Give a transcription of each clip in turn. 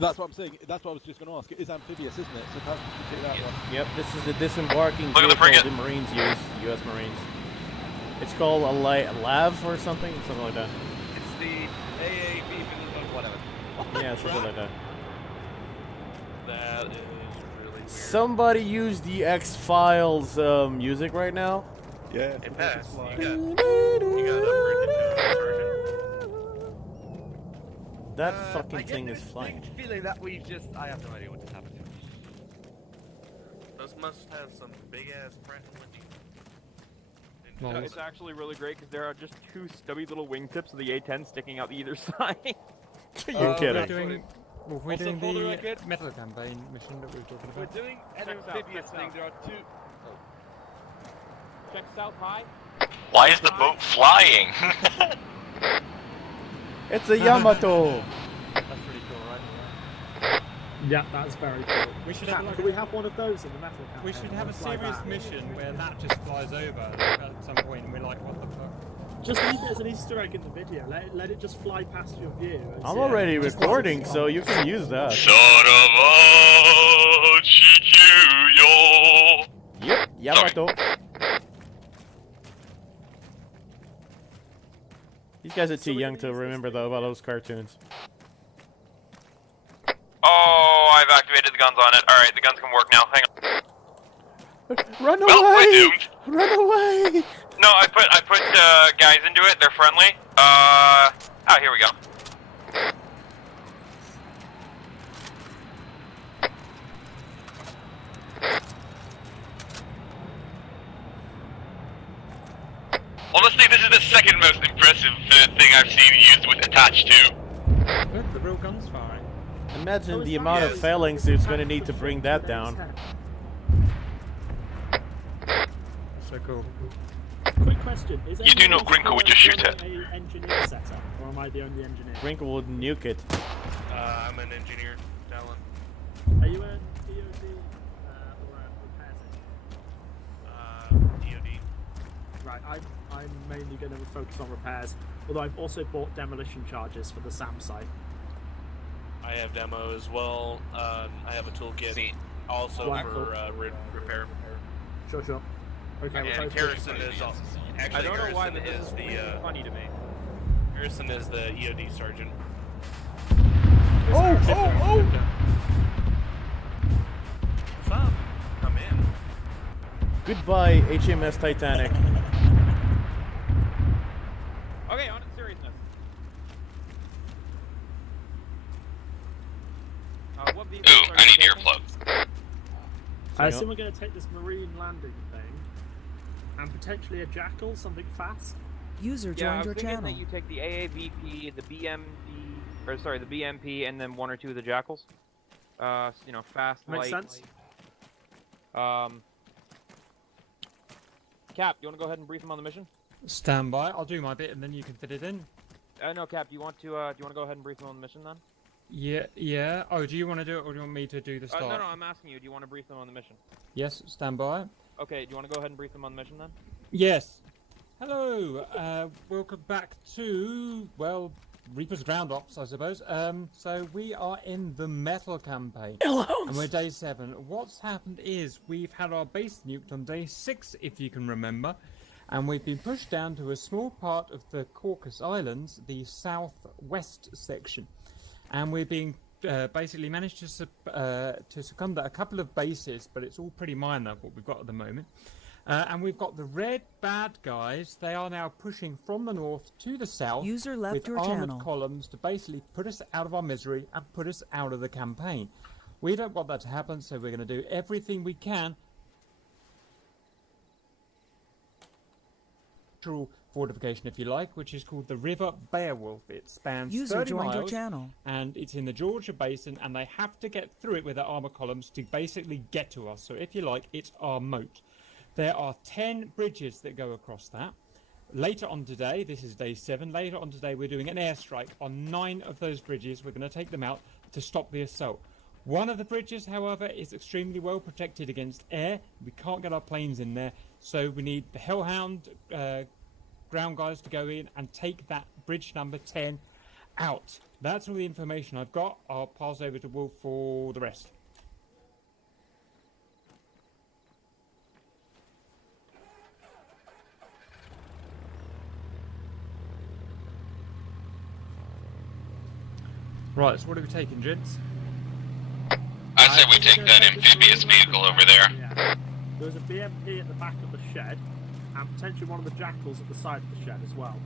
That's what I'm saying. That's what I was just going to ask. It is amphibious, isn't it? So perhaps we should take that one. Yep, this is the disembarking Look at the vehicle frigate. the Marines use, U.S. Marines. It's called a LAV or something like that. It's the AAV, whatever. Yeah, something like that. That is really weird. Somebody use the X-Files music right now. Yeah. It passed. You got upgraded to a version. That fucking thing is I flying. get this feeling that we just... I have no idea what just happened. Those must have some big ass Pratt & Whitney. No, it's actually really great because there are just two stubby little wingtips of the A-10 sticking out either side. You're kidding. We're doing for the the record, metal campaign mission that we were talking We're about. doing an amphibious thing. There are two... Check south high. Why is the boat flying? It's a Yamato! That's pretty cool, right? Yeah, that's very cool. We should Chat, have can we have one of those in the metal campaign? We should have a Fly serious back. mission where that just flies over at some point and we're like, what the fuck? Just leave it as an Easter egg in the video. Let it just fly past your view. I'm already recording, so you can use that. Yep, Yamato. These guys are too young to remember though about those cartoons. Oh, I've activated the guns on it. Alright, the guns can work now. Hang on. Run Well, we're away! doomed. Run away! No, I put guys into it. They're friendly. Here we go. Honestly, this is the second most impressive thing I've seen used with attached to. Look, the real gun's firing. Imagine the amount of failings it's gonna need to bring that down. So cool. Quick question: is You do know anyone Grinko would just shoot it. running a engineer setup, or am I the only engineer? Wrinkle would nuke it. I'm an engineer, Talon. Are you a DOD or a repairs engineer? DOD. Right, I'm mainly going to focus on repairs, although I've also bought demolition charges for the SAM site. I have demo as well. I have a toolkit. See, Also Wonderful. for repair. Sure. Okay, And we're both Harrison good. is also. I Actually, don't know why, Harrison but this is is really the funny to me. Harrison is the EOD sergeant. Oh! What's up? Come in. Goodbye, HMS Titanic. Okay, on to seriousness. What vehicles Ooh, are I you need taking? earplugs. I assume we're going to take this marine landing thing, and potentially a jackal, something fast. User Yeah, I joined was your thinking channel. that you take the AAVP, the the BMP, and then one or two of the jackals. You know, fast, Makes light. sense. Cap, you want to go ahead and brief him on the mission? Stand by. I'll do my bit and then you can fit it in. No, Cap. Do you want to go ahead and brief him on the mission then? Yeah. Oh, do you want to do it or do you want me to do the start? No, I'm asking you. Do you want to brief them on the mission? Yes, stand by. Okay. Do you want to go ahead and brief them on the mission then? Yes. Hello. Welcome back to, well, Reaper's Ground Ops, I suppose. So we are in the metal campaign. Hellhounds! And we're day 7. What's happened is we've had our base nuked on day 6, if you can remember. And we've been pushed down to a small part of the Caucasus Islands, the southwest section. And we're being basically managed to succumb to a couple of bases, but it's all pretty minor what we've got at the moment. And we've got the red bad guys. They are now pushing from the north to the south User left with your armored channel. columns to basically put us out of our misery and put us out of the campaign. We don't want that to happen, so we're going to do everything we can. Fortification, if you like, which is called the River Beowulf. It spans User 30 joined your miles, channel. and it's in the Georgia Basin, and they have to get through it with their armor columns to basically get to us. So if you like, it's our moat. There are 10 bridges that go across that. Later on today, this is day 7, later on today we're doing an airstrike on 9 of those bridges. We're going to take them out to stop the assault. One of the bridges, however, is extremely well protected against air. We can't get our planes in there, so we need the Hellhound ground guys to go in and take that bridge number 10 out. That's all the information I've got. I'll pass over to Wolf for the rest. Right, so what are we taking, gents? I say we take that amphibious vehicle over there. Yeah. There's a BMP at the back of the shed, and potentially one of the jackals at the side of the shed as well.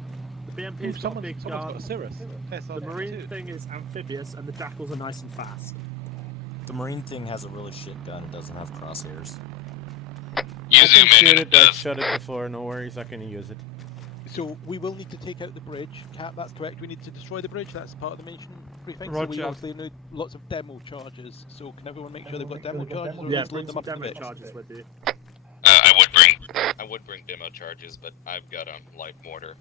The BMP's got a big someone's got gun. a Cirrus. The marine thing is amphibious, and the jackals are nice and fast. The marine thing has a really shit gun. It doesn't have crosshairs. You I zoom can in shoot and it, it I've does. shot it before, no worries, I can use it. So we will need to take out the bridge. Cap, that's correct. We need to destroy the bridge. That's part of the mission briefing. So we Roger. obviously need lots of demo charges. So can everyone make sure they've got demo charges? Or Yeah, just bring load them some up in demo the bit? charges with you. I would bring demo charges, but I've got a light mortar.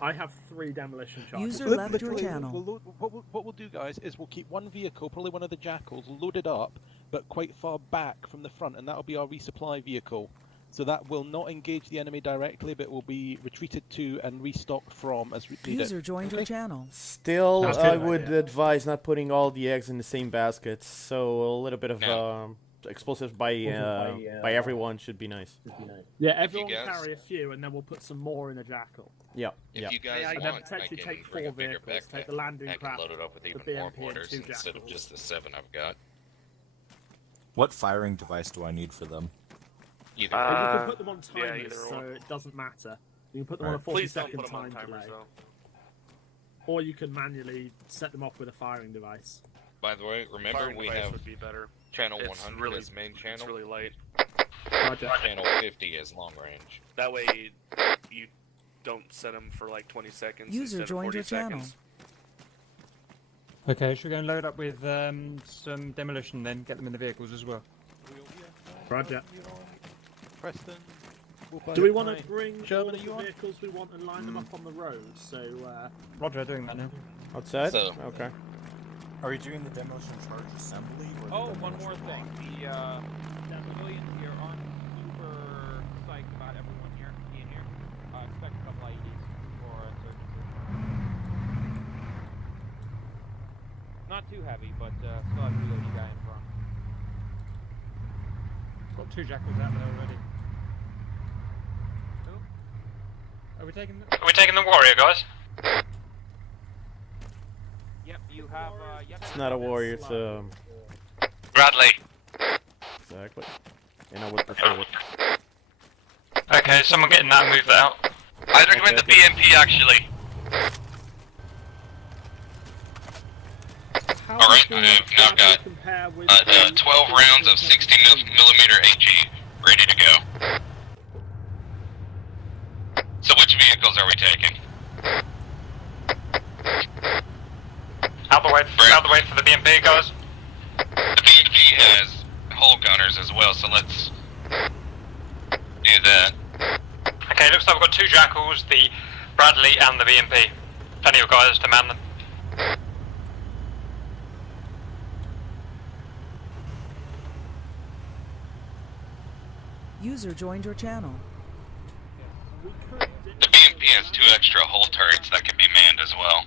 I have 3 demolition charges. User left your channel. What we'll do, guys, is we'll keep one vehicle, probably one of the jackals, loaded up, but quite far back from the front, and that'll be our resupply vehicle. So that will not engage the enemy directly, but will be retreated to and restocked from as needed. User joined your channel. Still, That's I good. would advise not putting all the eggs in the same basket, so a little bit of No. explosives by everyone should be nice. Yeah, everyone guys- will carry a few, and then we'll put some more in a jackal. Yeah, If yeah. you guys And then want, I potentially can take bring 4 a bigger vehicles. Take the backpack. landing I can craft. load it up with even the more BMP and mortars 2 instead of jackals. just the 7 I've got. What firing device do I need for them? Either But you Uh, can put them on yeah, timers, either so or. it doesn't matter. You can put them on a Right. 40-second Please don't put them on time timers, delay. though. Or you can manually set them off with a firing device. By the way, remember Firing we device have would be better. channel It's 100 really- as main It's channel, really light. Roger. channel 50 is long range. That way, you don't set them for like 20 seconds. User instead of joined 40 your channel. seconds. Okay, should we go and load up with some demolition then? Get them in the vehicles as well. Roger. Preston. Do we want to bring Sherman, all are you the on? vehicles we want and line them up on the road? So, Roger, doing that now. Outside? So- Okay. Are we doing the demolition charge assembly? Or the Oh, one demolition more thing. block? The civilians here aren't super psyched about everyone here being here. Expect a couple IEDs for insurgency. Not too heavy, but still have a reloading guy in front. Got 2 jackals out there already. Are we taking them? Are we taking the warrior, guys? Yep, you have. Yep. It's not a warrior, it's Bradley. exactly. And I would prefer it. Okay, someone getting that and move that out. I'd recommend the BMP actually. how Alright, does I the have now Bradley got, compare with 12 rounds of 60 millimeter AG ready to go. So which vehicles are we taking? Out the way for the BMP, guys. The BMP has hull gunners as well, so let's do that. Okay, looks like we've got 2 jackals, the Bradley and the BMP. Plenty of guys to man them. User joined your channel. The BMP has 2 extra hull turrets that can be manned as well,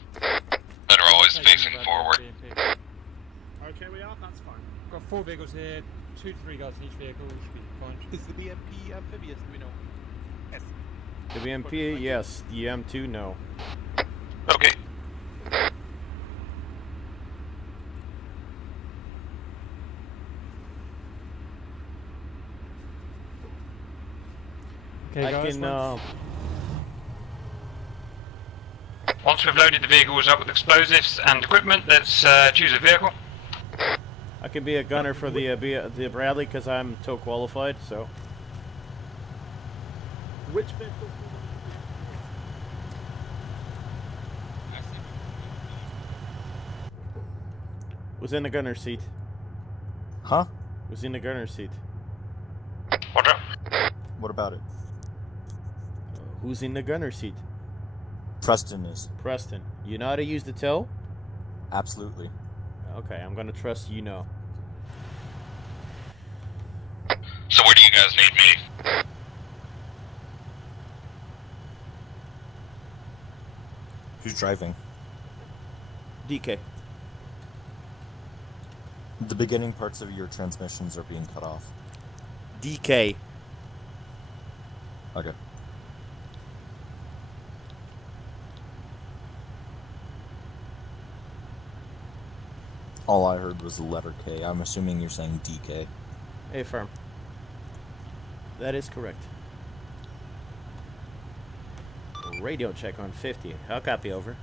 that are always facing forward. Okay, we are. That's fine. Got 4 vehicles here, 2 to 3 guys in each vehicle, should be fine. Is the BMP amphibious? Do we know? The BMP, yes. The M2, no. Okay. Okay, I guys. can, Once we've loaded the vehicles up with explosives and equipment, let's choose a vehicle. I can be a gunner for the Bradley because I'm tow qualified, so. Which vehicles do Was in the gunner seat. Huh? Was in the gunner seat. Roger. What about it? Who's in the gunner seat? Preston is. Preston. You know how to use the tow? Absolutely. Okay, I'm gonna trust you know. So where do you guys need me? Who's driving? DK. The beginning parts of your transmissions are being cut off. DK. Okay. All I heard was the letter K. I'm assuming you're saying DK. Affirm. That is correct. Radio check on 50. How copy, over?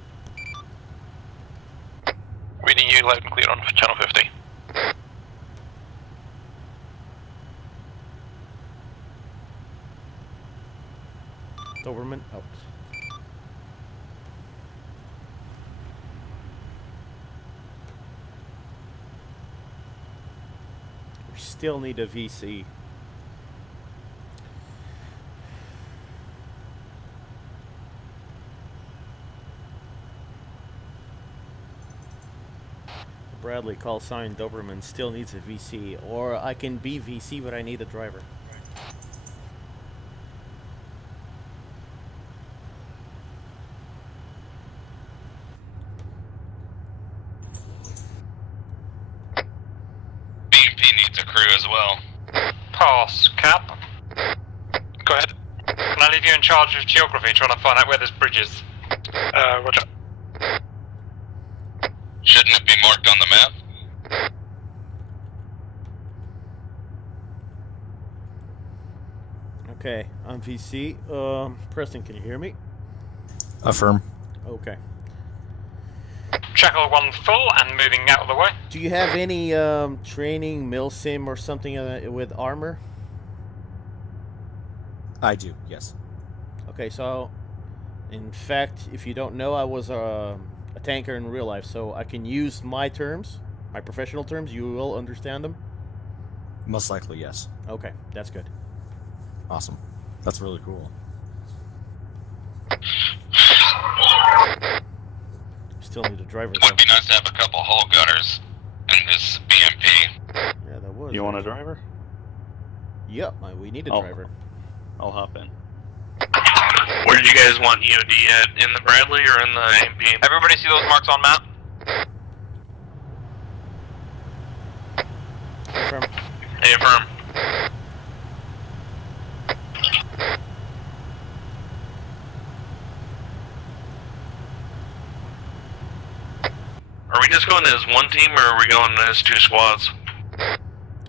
Reading you loud and clear on channel 50. Doberman out. We still need a VC. Bradley, call sign Doberman, still needs a VC. Or I can be VC, but I need a driver. BMP needs a crew as well. Pass, Cap. Go ahead. Can I leave you in charge of geography, trying to find out where this bridge is? Roger. Shouldn't it be marked on the map? Okay, I'm VC. Preston, can you hear me? Affirm. Okay. Jackal 1 full and moving out of the way. Do you have any training, milsim, or something with armor? I do, yes. Okay, so in fact, if you don't know, I was a tanker in real life, so I can use my terms, my professional terms. You will understand them. Most likely, yes. Okay, that's good. Awesome. That's really cool. Still need a driver. Would be nice to have a couple hull gunners in this BMP. Yeah, that was. You want a driver? Yep, we need a driver. I'll hop in. Where do you guys want EOD at? In the Bradley or in the MP? Everybody see those marks on map? Affirm. Affirm. Are we just going as one team or are we going as 2 squads?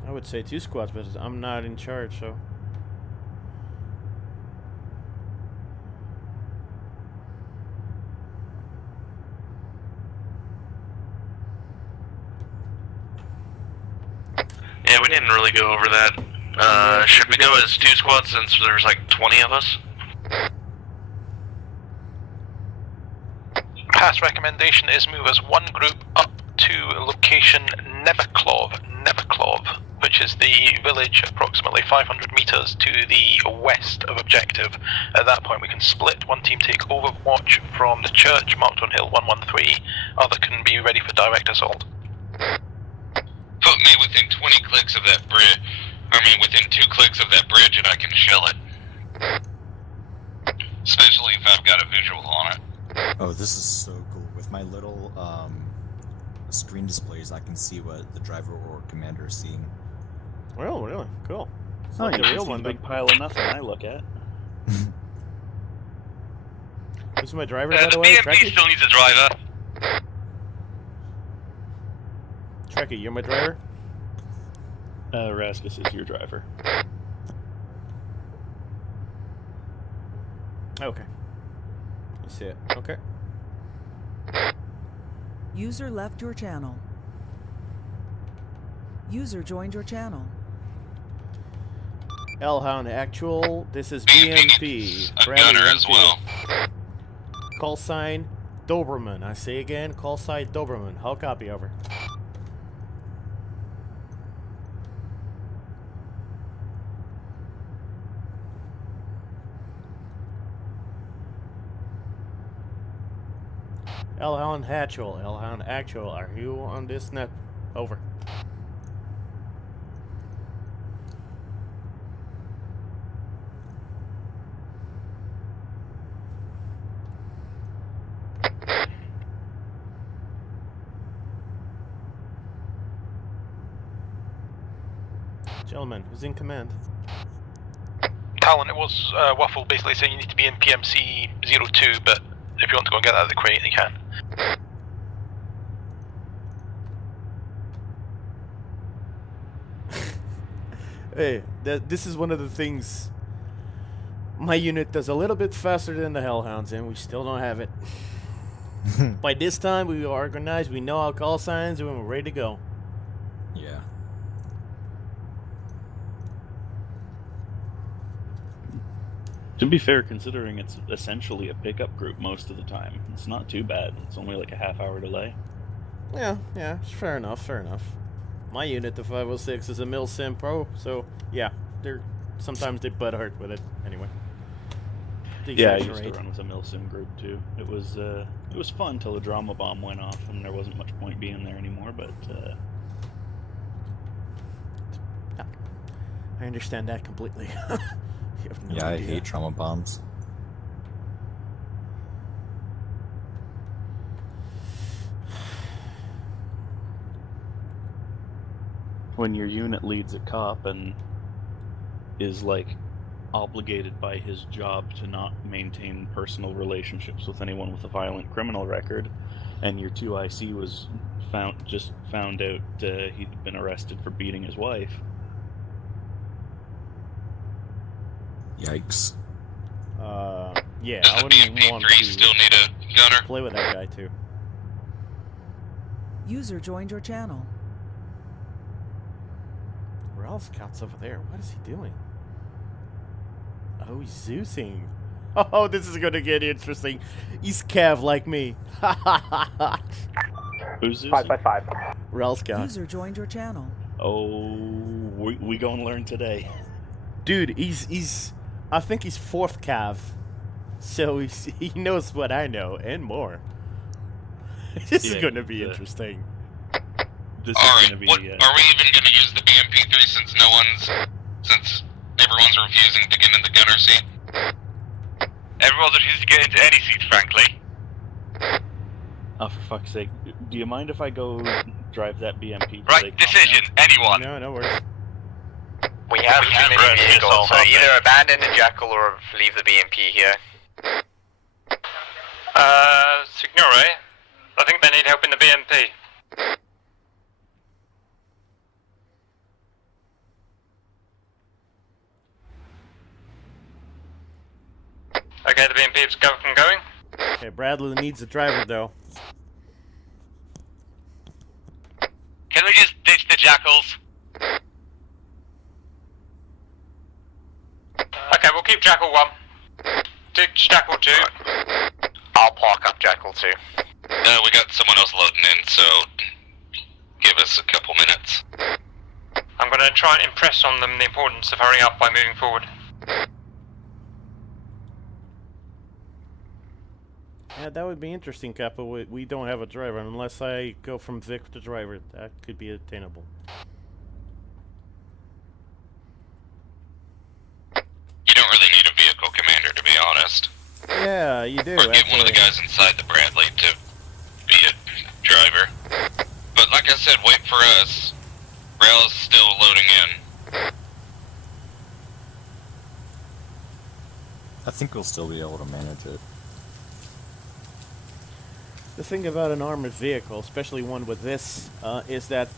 I would say 2 squads, but I'm not in charge, so. Yeah, we didn't really go over that. Should we go as 2 squads since there's like 20 of us? Past recommendation is move as one group up to location Neverclove, which is the village approximately 500 meters to the west of objective. At that point we can split, one team take overwatch from the church marked on hill 113, other can be ready for direct assault. Put me within 20 clicks of that bridge, within 2 clicks of that bridge and I can shell it. Especially if I've got a visual on it. Oh, this is so cool. With my little screen displays, I can see what the driver or commander is seeing. Well, really? Cool. It's Oh, like you the can real see one, the big pile of nothing I look at. This is my driver, by the way. BMP Trekkie? still needs a driver. Trekkie, you're my driver? Raskus is your driver. Okay. You see it. Okay. User left your channel. User joined your channel. Hellhound actual. This is BMP BMP. a gunner as well. Call sign Doberman. I say again, call sign Doberman. How copy, over? Hellhound actual. Hellhound actual. Are you on this net? Over. Gentlemen, who's in command? Talon, it was Waffle basically saying you need to be in PMC 02, but if you want to go and get that at the crate, you can. Hey, this is one of the things my unit does a little bit faster than the Hellhounds, and we still don't have it. By this time, we are organized, we know our call signs, and we're ready to go. Yeah. To be fair, considering it's essentially a pickup group most of the time, it's not too bad. It's only like a half-hour delay. Yeah, fair enough, fair enough. My unit, the 506, is a Milsim Pro, so yeah, sometimes they butt hurt with it. Anyway. Yeah, I used to run with a Milsim group too. It was fun till the drama bomb went off, and there wasn't much point being there anymore. But yeah, I understand that completely. You have no Yeah, I idea. hate trauma bombs. when your unit leads a cop and is like obligated by his job to not maintain personal relationships with anyone with a violent criminal record, and your 2IC was found out he'd been arrested for beating his wife. Yikes. Yeah, Does I the wouldn't BMP3 want to still need a gunner? play with that guy too. User joined your channel. Rail Scout's over there. What is he doing? Oh, he's Zeusing. Oh, this is gonna get interesting. He's Cav like me. Who's this? 5x5. Rail Scout. User joined your channel. Oh, we gonna learn today. Dude, he's I think he's 4th Cav. So he knows what I know and more. This is gonna be interesting. This Alright, is gonna be. are we even gonna use the BMP3 since everyone's refusing to get in the gunner seat? Everyone's refusing to get into any seat, frankly. Oh, for fuck's sake! Do you mind if I go drive that BMP? Right, decision. Anyone. No worries. We have too many vehicles, so either abandon the Jackal or leave the BMP here. Signore, I think they need help in the BMP. Okay, the BMP is going. Okay, Bradley needs a driver though. Can we just ditch the Jackals? Okay, we'll keep Jackal 1. Ditch Jackal 2. I'll park up Jackal 2. We got someone else loading in, so give us a couple minutes. I'm going to try and impress on them the importance of hurrying up by moving forward. Yeah, that would be interesting, Kappa. We don't have a driver unless I go from Vic to driver. That could be attainable. You don't really need a vehicle commander, to be honest. Yeah, you do. Or get one of the guys inside the Bradley to be a driver. But like I said, wait for us. Rail's still loading in. I think we'll still be able to manage it. The thing about an armored vehicle, especially one with this, is that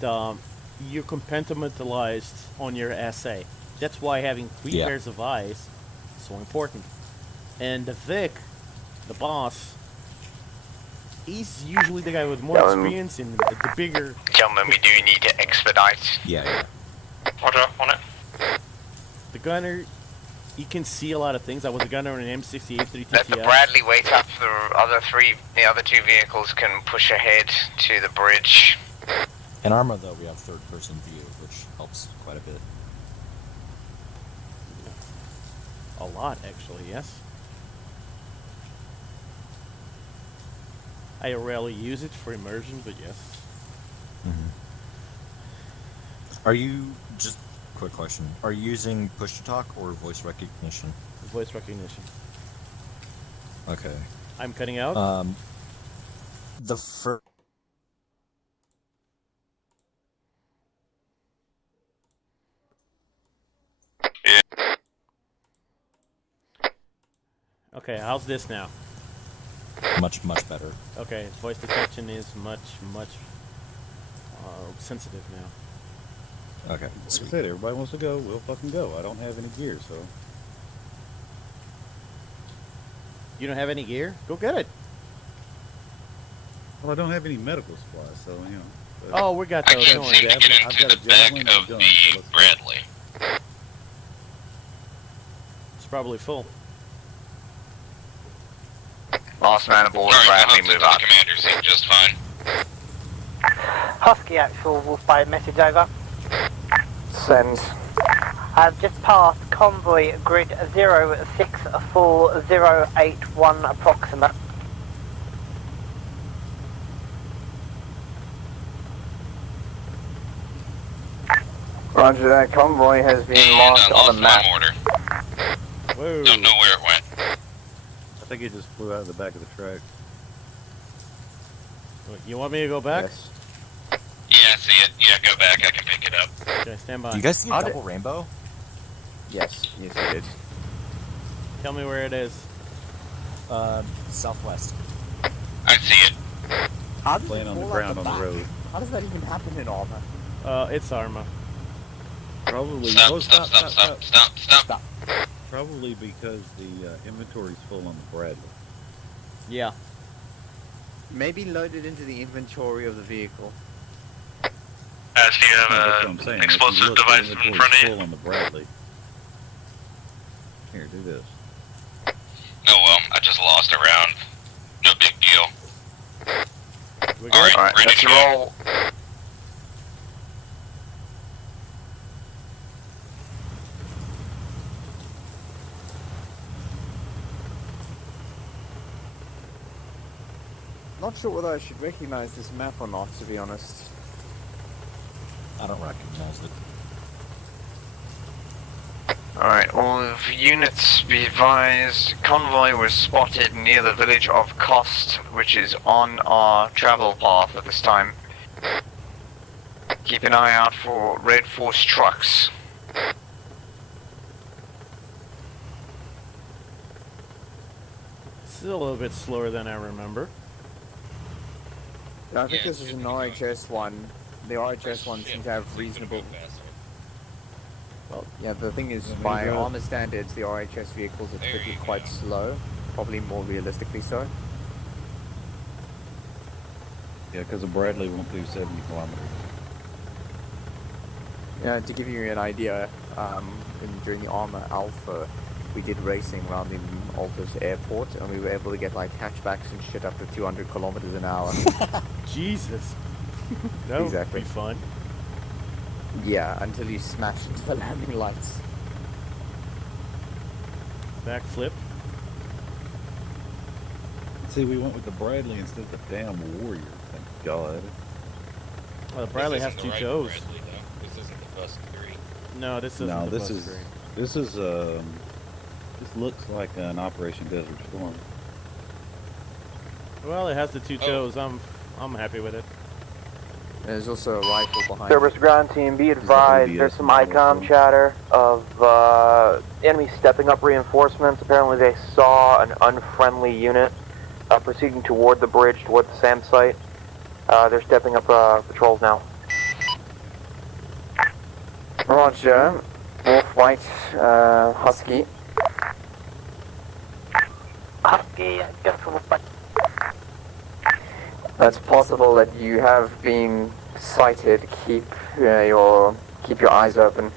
you're compartmentalized on your SA. That's why having 3 pairs of eyes is so important. And the Vic, the boss, he's usually the guy with more experience and the bigger... Gentlemen, we do need to expedite. Yeah. Roger, on it. The gunner, he can see a lot of things. I was a gunner on an M68 3TTS. Let the Bradley wait up. The other 2 vehicles can push ahead to the bridge. In Arma, though, we have third-person view, which helps quite a bit. A lot, actually, yes. I rarely use it for immersion, but yes. Are you, just quick question, are you using push-to-talk or voice recognition? Voice recognition. Okay. I'm cutting out? The first... Okay, how's this now? Much better. Okay, voice detection is much sensitive now. Okay, Like I sweet. said, everybody wants to go. We'll fucking go. I don't have any gear, so. You don't have any gear? Go get it. Well, I don't have any medical supplies, so you know. But Oh, we got I those. can't Don't seem worry. to get I've into got the a back javelin of and a gun, the so let's go. Bradley. It's probably full. Last man aboard, Alright, Bradley, I'll move the up. commander seat just fine. Husky actual, Wolfbite message over. Send. I've just passed convoy grid 064081 approximate. Roger that. Convoy has been marked on the map. Order. Whoa. Don't know where it went. I think it just flew out of the back of the track. You want me to go back? Yes. Yeah, I see it. Yeah, go back. I can pick it up. Okay, stand by. Do you guys see a double rainbow? Yes, you did. Tell me where it is. Southwest. I see it. How does Laying it on the fall out ground on the back? road. How does that even happen in armor? It's Arma. Probably. Stop, oh, stop. Probably because the inventory's full on the Bradley. Yeah. Maybe load it into the inventory of the vehicle. As you That's what have I'm saying. an If you explosive look, the device in inventory's front of you. full on the Bradley. Here, do this. Oh well, I just lost a round. No big deal. We Alright, Alright, ready let's to go. roll. Not sure whether I should recognize this map or not, to be honest. I don't recognize it. Alright, all of units be advised. Convoy was spotted near the village of Kost, which is on our travel path at this time. Keep an eye out for Red Force trucks. Still a little bit slower than I remember. I think this is an RHS one. The RHS ones seem to have reasonable... Well, yeah, the thing is, by armor standards, the RHS vehicles are typically quite slow. Probably more realistically so. Yeah, because the Bradley won't do 70 kilometers. Yeah, to give you an idea, during the Armor Alpha, we did racing around the Altus airport, and we were able to get like hatchbacks and shit up to 200 kilometers an hour. Jesus. That would Exactly. be fun. Yeah, until you smash into the landing lights. Backflip. See, we went with the Bradley instead of the damn Warrior. Thank God. Well, the Bradley has two toes. This isn't the bus 3. No, this isn't No, the this bus is. grade. This is. This looks like an Operation Desert Storm. Well, it has the two toes. I'm happy with it. There's also a rifle behind Service it. ground team, be advised, there's some icon chatter of enemies stepping up reinforcements. Apparently they saw an unfriendly unit proceeding toward the bridge, toward the SAM site. They're stepping up patrols now. Roger. Wolf White, Husky. Husky, go for Wolfbite. That's possible that you have been sighted. Keep your eyes open.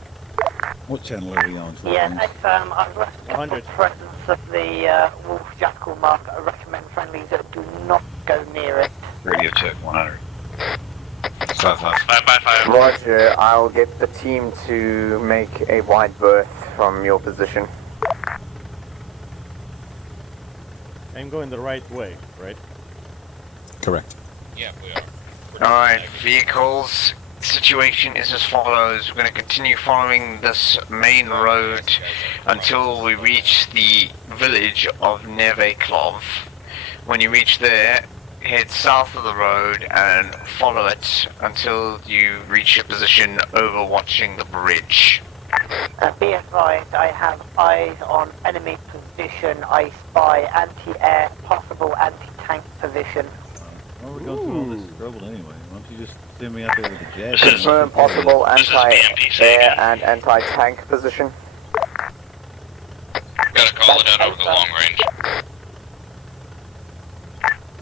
What channel are we on? Yeah, XM, I recommend 100. presence of the Wolf Jackal mark. I recommend friendlies that do not go near it. Radio check 100. 555. Roger, I'll get the team to make a wide berth from your position. I'm going the right way, right? Correct. Yeah, we are. Alright, vehicles. Situation is as follows. We're going to continue following this main road until we reach the village of Neveklov. When you reach there, head south of the road and follow it until you reach a position overwatching the bridge. Be advised, I have eyes on enemy position. I spy anti-air, possible anti-tank position. Why are we going through all this trouble anyway? Why don't you just send me out there with a jet? Confirm possible anti-air and anti-tank position. Gotta call it out over the long range.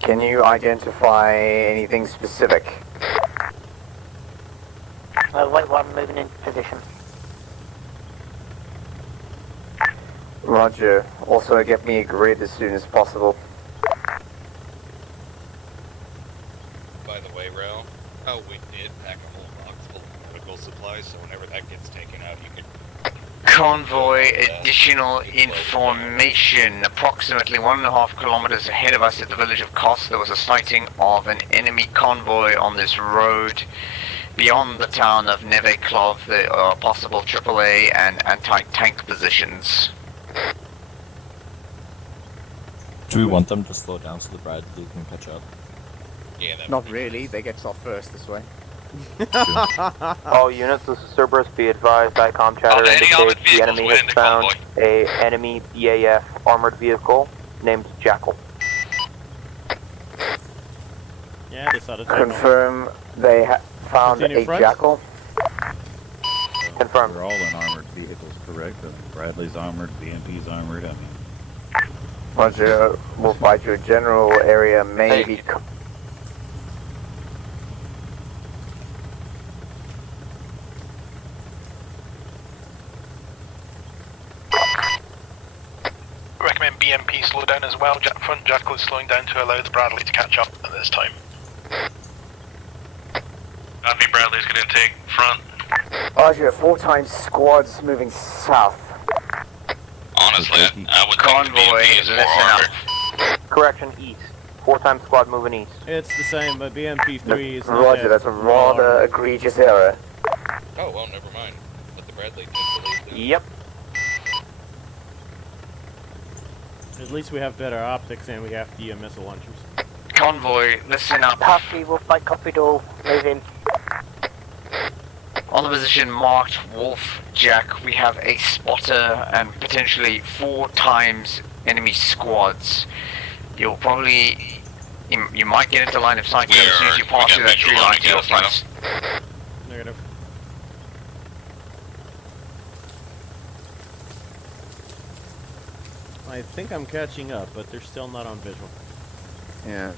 Can you identify anything specific? Wait while I'm moving into position. Roger. Also get me a grid as soon as possible. By the way, Rel, we did pack a whole box full of medical supplies, so whenever that gets taken out, you can... Convoy, additional information. Approximately 1.5 kilometers ahead of us at the village of Kos, there was a sighting of an enemy convoy on this road. Beyond the town of Neveklov, there are possible AAA and anti-tank positions. Do we want them to slow down so the Bradley can catch up? Yeah, Not really, they get off first this way. All units, this is Cerberus. Be advised, ICOM chatter indicates the enemy has found a enemy BAF armored vehicle named Jackal. Yeah, they saw it. Confirm they found Continue a front. Jackal. Confirmed. They're all in armored vehicles, correct? Bradley's armored, BMP's armored, I mean... Roger, we'll fight your general area may be... Recommend BMP slow down as well. Front Jackal is slowing down to allow the Bradley to catch up at this time. Copy, Bradley's gonna take front. Roger, 4 times squads moving south. Honestly, I would Convoy, think the BMP is more armored. Correction, east. 4 times squad moving east. It's the same, but BMP3 is not Roger, that that's a rather egregious error. Oh, well, never mind. Let the Bradley take the lead. then. Yep. At least we have better optics and we have the missile launchers. Convoy, listen up. Husky, we'll fight copied all. Move in. On the position marked Wolf Jack, we have a spotter and potentially 4 times enemy squads. You'll probably... You might get into line of sight as soon as you pass through that tree line to your front. Negative. I think I'm catching up, but they're still not on visual. Yeah.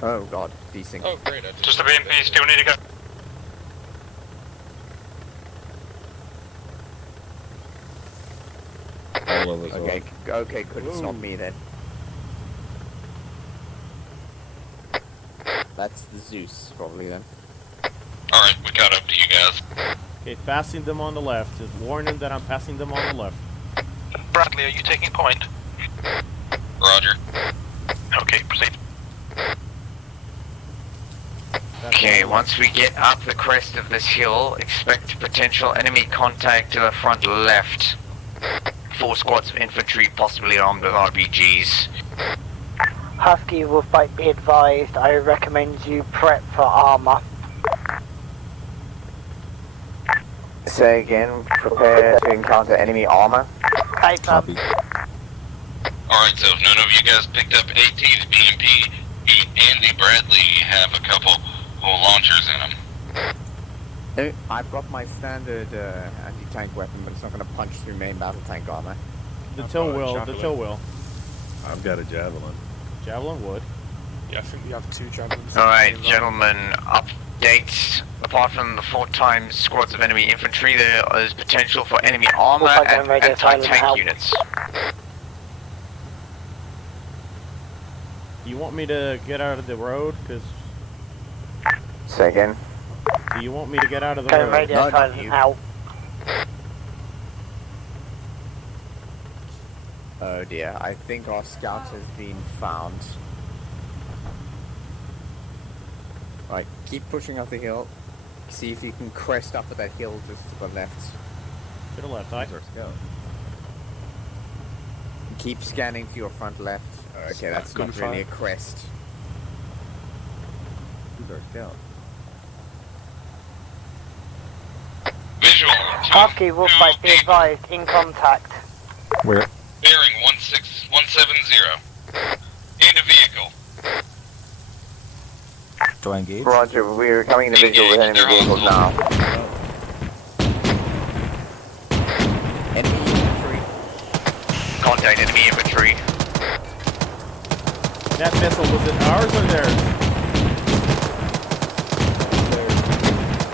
Oh god, desync. Oh, great. I Just the BMP, still need to go. All of us Okay, okay, couldn't stop me then. That's the Zeus, probably then. Alright, we caught up to you guys. Okay, passing them on the left. Just warn them that I'm passing them on the left. Bradley, are you taking point? Roger. Okay, proceed. Okay, once we get up the crest of this hill, expect potential enemy contact to the front left. 4 squads of infantry, possibly armed with RPGs. Husky will fight. Be advised, I recommend you prep for armor. Say again, prepare to encounter enemy armor. Copy. Alright, so if none of you guys picked up ATs, BMP, and the Bradley have a couple whole launchers in them. I've got my standard anti-tank weapon, but it's not going to punch through main battle tank armor. The tow wheel. I've got a javelin. Javelin would. Yeah, I think we have 2 javelins. Alright, gentlemen, update. Apart from the 4 times squads of enemy infantry, there is potential for enemy armor and anti-tank units. Do you want me to get out of the road? Cause Say again. do you want me to get out of the Go road? radio silent out. Oh dear, I think our scout has been found. Right, keep pushing up the hill. See if you can crest up at that hill just to the left. To the left, aye. Our scout. Keep scanning to your front left. Okay, that's not really a crest. Who's our scout? Visual. Husky, Wolfbite, be advised, in contact. Where? Bearing 16170. Need a vehicle. Do I engage? Roger, we're coming into visual with enemy vehicles now. Enemy infantry. Contact enemy infantry. That missile, was it ours or theirs?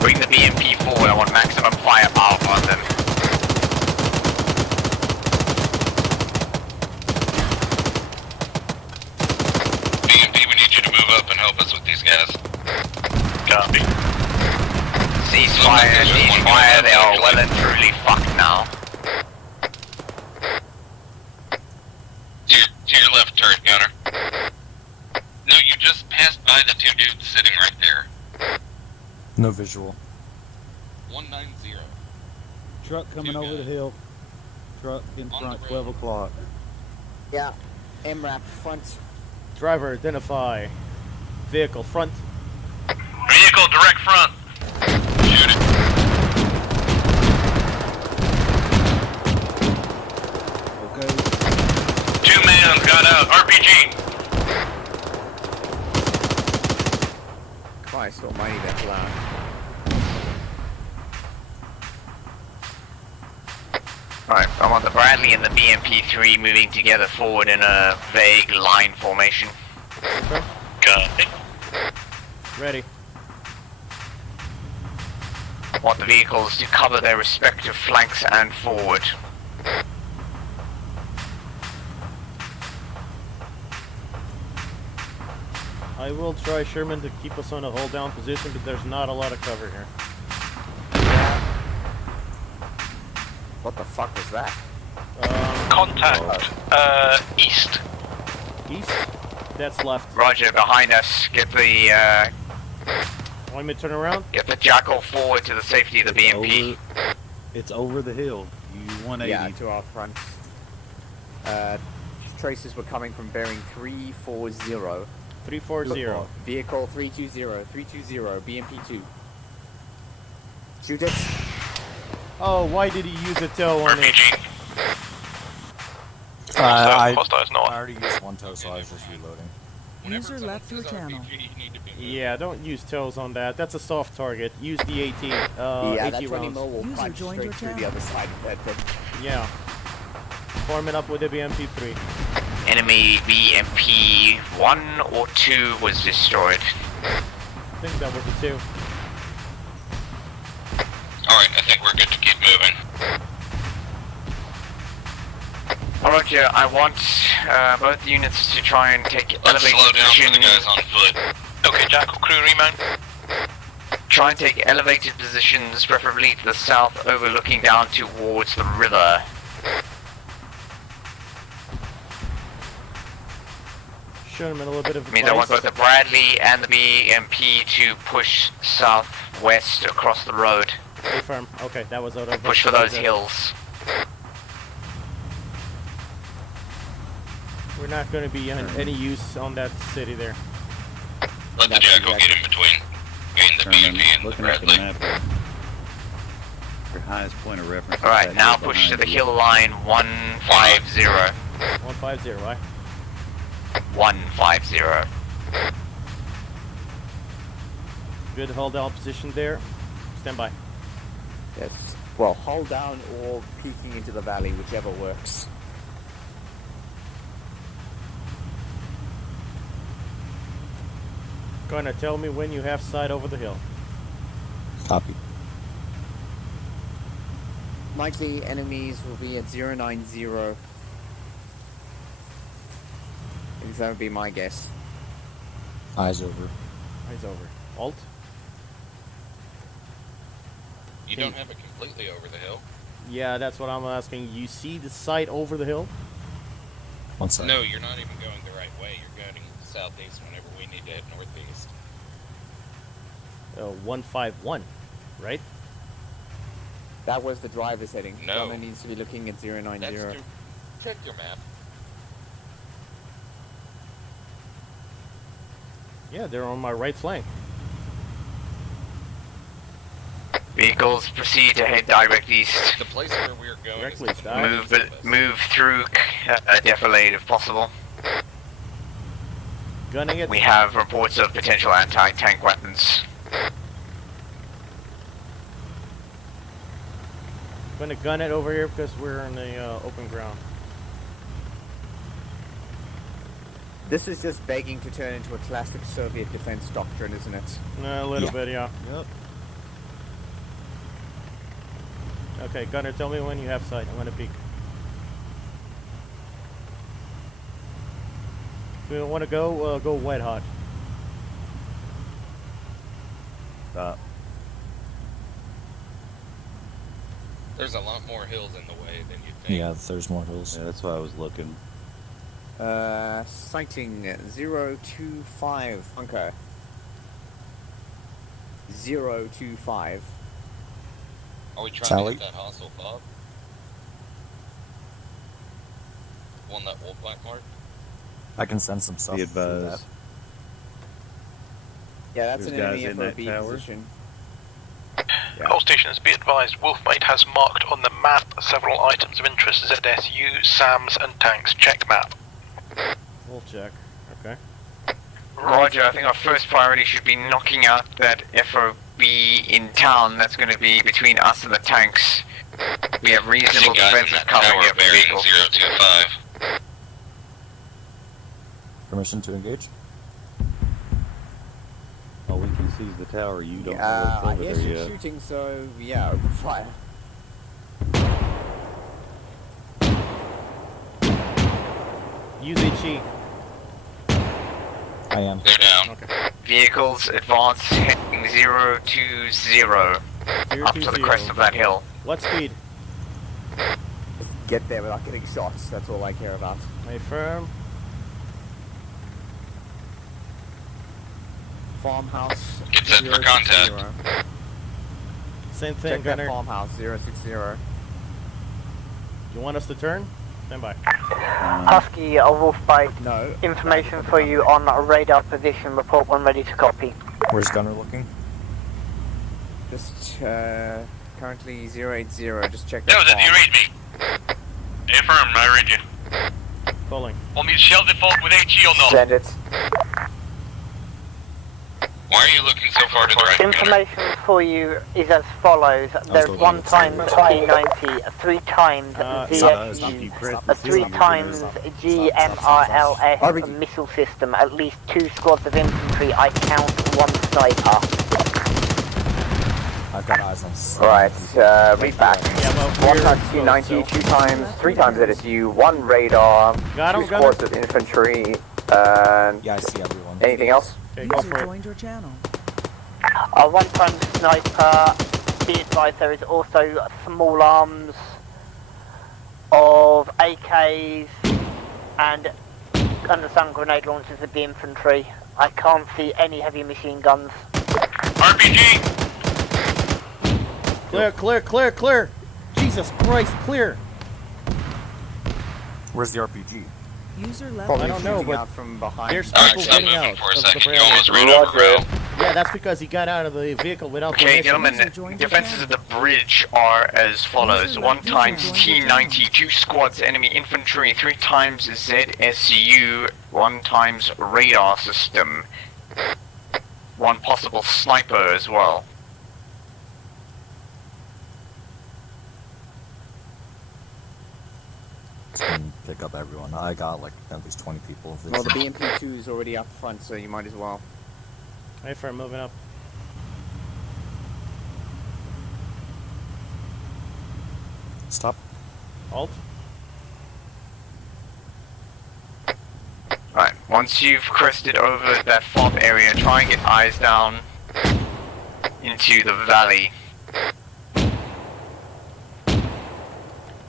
Bring the BMP forward, I want maximum firepower on them. BMP, we need you to move up and help us with these guys. Copy. Ceasefire, they are well and truly fucked now. To your left, turret gunner. No, you just passed by the two dudes sitting right there. No visual. 190. Truck coming over the hill. Truck in front, 12 o'clock. Yeah. MRAP front. Driver, identify. Vehicle, front. Vehicle, direct front. Shoot it. Okay. 2 mans got out. RPG. Christ almighty, that's loud. Right, I want the Bradley and the BMP-3 moving together forward in a vague line formation. Okay. Copy. Ready. I want the vehicles to cover their respective flanks and forward. I will try Sherman to keep us on a hold down position, but there's not a lot of cover here. What the fuck was that? Contact, east. East? That's left. Roger, behind us. Get the, Want me to turn around? get the Jackal forward to the safety of the BMP. It's over the hill. You 180. Yeah, to our front. Traces were coming from bearing 340. 340. Vehicle 320, 320, BMP2. Shoot it. Oh, why did he use a tow on it? I Hostiles north. already used one tow, so I was just reloading. User left your channel. Yeah, don't use tows on that. That's a soft target. Use the 18. Yeah, 80 that 20 rounds. mil will User punch joined your straight through the channel. other side of that thing. Yeah. Form it up with the BMP3. Enemy BMP 1 or 2 was destroyed. I think that was a 2. Alright, I think we're good to keep moving. Roger, I want both units to try and take Let's elevated slow down position. for the guys on foot. Okay, Jackal crew remount. Try and take elevated positions, preferably to the south, overlooking down towards the river. Sherman, a little bit of Means I want advice. both the Bradley and the BMP to push southwest across the road. Stay firm. Okay, that was out of... Push for those hills. We're not going to be any use on that city there. Let the Jackal get in between. Gain the BMP and the Looking at the Bradley. map here. Your highest point of reference. is Alright, that now hill push to behind the you. hill line 150. 150, right? 150. Good hold down position there. Stand by. Yes. Well, hold down or peeking into the valley, whichever works. Gonna tell me when you have sight over the hill. Copy. Likely enemies will be at 090. I think that would be my guess. Eyes over. Eyes over. Alt. You don't have it completely over the hill. Yeah, that's what I'm asking. You see the sight over the hill? One second. No, you're not even going the right way. You're going southeast whenever we need to head northeast. 151, right? That was the driver's heading. No. Gunner needs to be looking at 090. That's check your map. Yeah, they're on my right flank. Vehicles proceed to head direct east. The place where we're going Directly is south. Move through defilade if possible. Gunning it. We have reports of potential anti-tank weapons. Gonna gun it over here because we're in the open ground. This is just begging to turn into a classic Soviet defense doctrine, isn't it? A little bit, yeah. Yep. Okay, Gunner, tell me when you have sight. I'm gonna peek. If you want to go, go white hot. Stop. There's a lot more hills in the way than you think. Yeah, there's more hills. Yeah, that's why I was looking. Sighting 025. Okay. 025. Are we trying Tally. to hit that hostile fob? One that wolf black mark? I can send some stuff. Be through that. advised. Yeah, that's There's an enemy guys in that FOB tower. position. All stations, be advised, Wolfmate has marked on the map several items of interest: ZSU, SAMs, and tanks. Check map. We'll check. Okay. Roger, I think our first priority should be knocking out that FOB in town. That's going to be between us and the tanks. We have reasonable defenses covering it. Bearing 025. Permission to engage? All we can see is the tower. You don't know I what's over hear there some yet. shooting, so yeah, open fire. Use HE. I am. They're down. Okay. Vehicles advance heading 020 up to the crest of that hill. What speed? Just get there without getting shots. That's all I care about. My firm. Farmhouse. Get set for contact. 060. Same thing, Check that Gunner. farmhouse 060. You want us to turn? Stand by. Husky, Wolfbite. No. Information for you on radar position. Report when ready to copy. Where's Gunner looking? Just currently 080. Just check Yo, that. did you read me? Affirm, I read you. Calling. Want me to shell default with HE or not? Send it. Why are you looking so far to the right? Information for you is as follows. There's 1 times T90, 3 times ZSU, 3 times GMRLS missile system, at least 2 squads of infantry. I count 1 sniper. I've got eyes on. Right, read back. 1 times T90, 2 times, 3 times ZSU, 1 radar, 2 squads of infantry, and yeah, I see everyone. Anything else? Okay, go for it. Joined your channel. 1 time sniper. Be advised, there is also small arms of AKs and understand grenade launchers of the infantry. I can't see any heavy machine guns. RPG! Clear, clear, clear, clear! Jesus Christ, clear! Where's the RPG? User left. I don't know, but from behind. there's Alright, people stop getting moving out for a of second. the You almost barrel. ran over rail. Yeah, that's because he got out of the vehicle without Okay, permission. gentlemen, defenses of the bridge are as follows. 1 times T90, 2 squads enemy infantry, 3 times ZSU, 1 times radar system, 1 possible sniper as well. Just gonna pick up everyone. I got like at least 20 people. Well, the BMP2 is already up front, so you might as well. Hey, for moving up. Stop. Alt. Right, once you've crested over that fob area, try and get eyes down into the valley.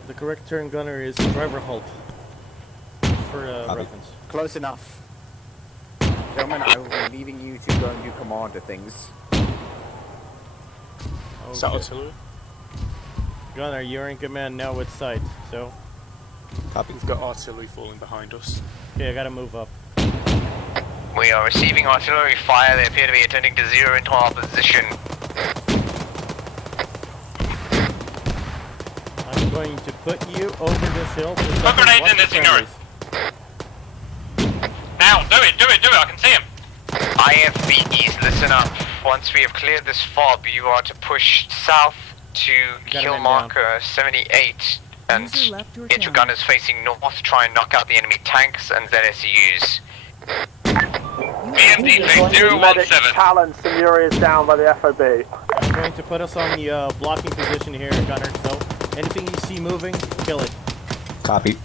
The correct turn, Gunner, is driver halt. For reference. Close enough. Gentlemen, I will be leaving you to go and do commander things. Is that artillery? Gunner, you're in command now with sight, so... We've got artillery falling behind us. Okay, I gotta move up. We are receiving artillery fire. They appear to be attempting to zero into our position. I'm going to put you over this hill. Put grenades in this, ignore it. Now, do it, I can see him. IFVs, listen up. Once we have cleared this fob, you are to push south to kill marker 78 and get your gunners facing north. Try and knock out the enemy tanks and ZSUs. BMP 017. Talon, Samuri is down by the FOB. I'm going to put us on the blocking position here, gunner. So anything you see moving, kill it. Copy.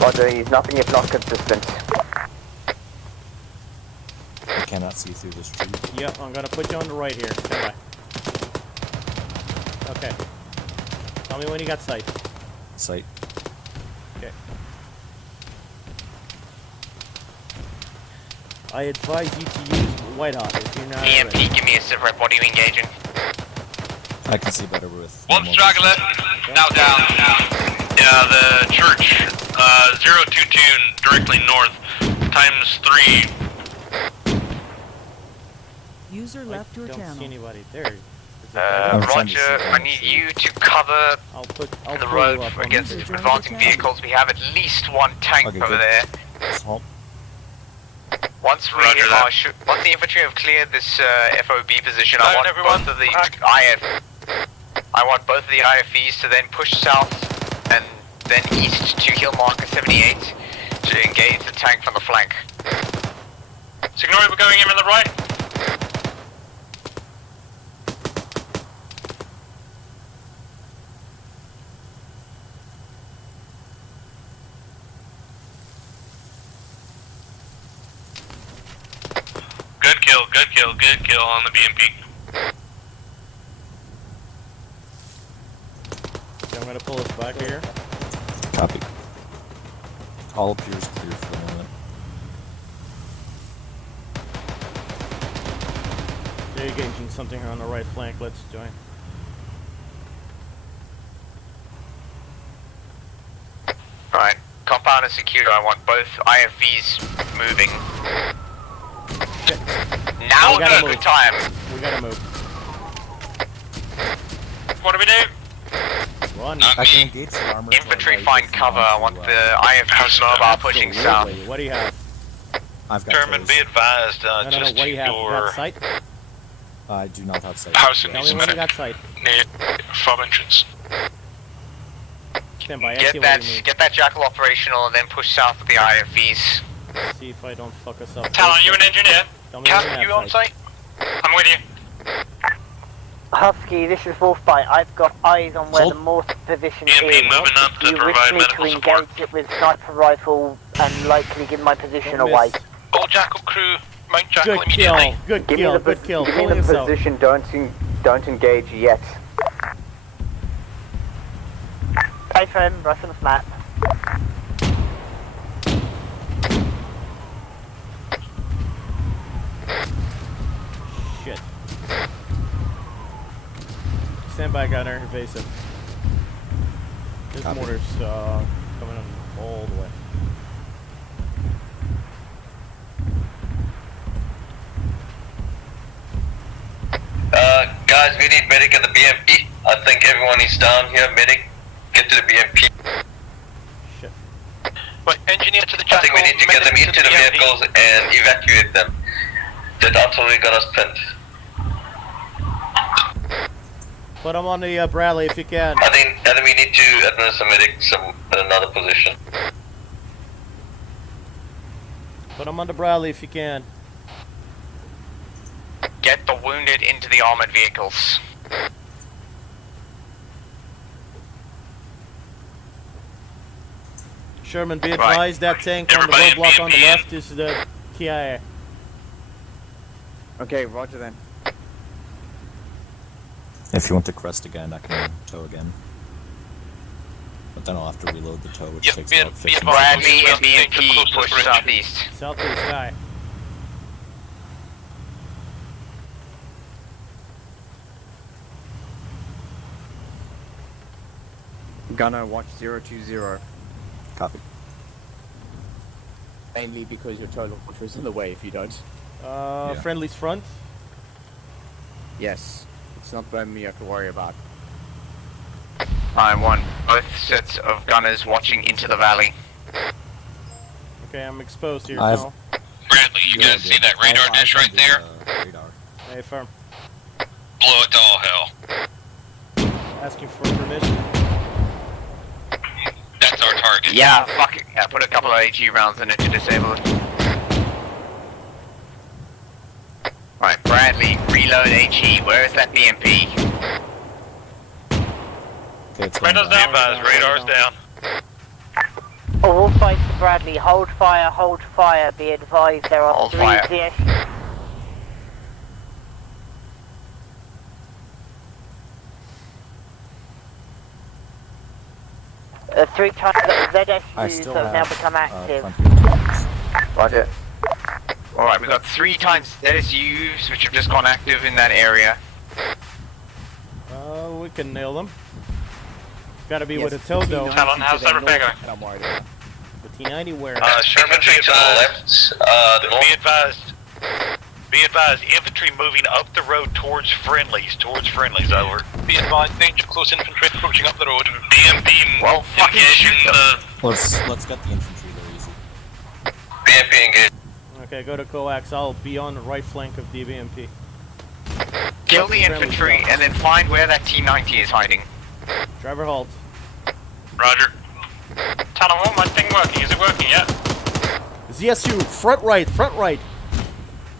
Roger, he's nothing if not consistent. I cannot see through this tree. Yep, I'm gonna put you on the right here. Stand by. Okay. Tell me when you got sight. Sight. Okay. I advise you to use White Hot if you're not EMP, already. give me a sitrep. What are you engaging? I can see better with... One straggler, now down. Yeah, the church, 022 directly north, times 3. User left your I don't channel. see anybody there. Roger, I need you to cover the road against advancing vehicles. We have at least one tank over there. Once we once the infantry have cleared this FOB position, I want both of the IFVs to then push south and then east to hill marker 78 to engage the tank from the flank. Signori, we're going in on the right. Good kill on the BMP. Okay, I'm gonna pull us back here. Copy. All appears clear for the moment. They're engaging something here on the right flank. Let's join. Alright, compound is secure. I want both IFVs moving. Now is a good time. We gotta move. What do we do? Run. I can engage the armor. Infantry find cover. I want the IFVs mobile pushing south. What do you have? I've got Chairman, be advised, No, just what do you have? You got your sight? I do not have sight. housing Tell needs me a when you medic. got sight. Near fob entrance. Stand by. I see Get what that, you mean. get that jackal operational and then push south with the IFVs. See if I don't fuck us up. Talon, you an engineer? Tell me when Cap, you you have on sight. site? I'm with you. Husky, this is Wolfbite. I've got eyes on where the mortar position is. moving up to You provide wish me to medical engage support. it with sniper rifle and likely give my position Don't away. miss. All jackal crew, mount jackal Good immediately. kill. Good Give me kill. the, Good kill. give me Pulling the us out. position, don't engage yet. Hey friend, Russian flat. Shit. Stand by, gunner. Evasive. This Copy. mortar's coming on all the way. Guys, we need medic at the BMP. I think everyone is down here. Medic, get to the BMP. Shit. But engineer to the jackal. I think we need to get them into the vehicles and evacuate them. That artillery got us pinned. Put them on the Bradley if you can. I think we need to administer medic in another position. Put them on the Bradley if you can. Get the wounded into the armored vehicles. Sherman, be advised that tank on the roadblock on the left is the KIA. Okay, roger then. If you want to crest again, I can tow again. But then I'll have to reload the tow, which takes about 15 minutes. Bradley and BMP push southeast. Southeast sky. Gunner, watch 020. Copy. Mainly because your total launcher is in the way if you don't. Friendly's front. Yes. It's not them you have to worry about. I want both sets of gunners watching into the valley. Okay, I'm exposed here, I've- so. Bradley, you guys see that radar dish right there? Radar. Hey, firm. Blow it to all hell. Asking for permission. That's our target. Yeah, fuck it. Yeah, put a couple of HE rounds in it to disable it. Alright, Bradley, reload HE. Where is that BMP? Radar's down, guys. Radar's down. All fight to Bradley. Hold fire, hold fire. Be advised there are Hold 3 fire. ZS. Three times that ZSUs have now become active. Roger. Alright, we've got 3 times ZSUs which have just gone active in that area. We can nail them. Gotta be Yes, with a toe, though. Talon, how's that repair going? And I'm worried about. The T90 where? Infantry to the left. Be advised, infantry moving up the road towards friendlies, over. Be advised, danger close infantry approaching up the road. BMP, well, fucking shoot the... Let's get the infantry there easy. BMP engaged. Okay, go to coax. I'll be on the right flank of the BMP. Kill the infantry and then find where that T90 is hiding. Driver halt. Roger. Talon 1, my thing working. Is it working yet? ZSU, front right, front right.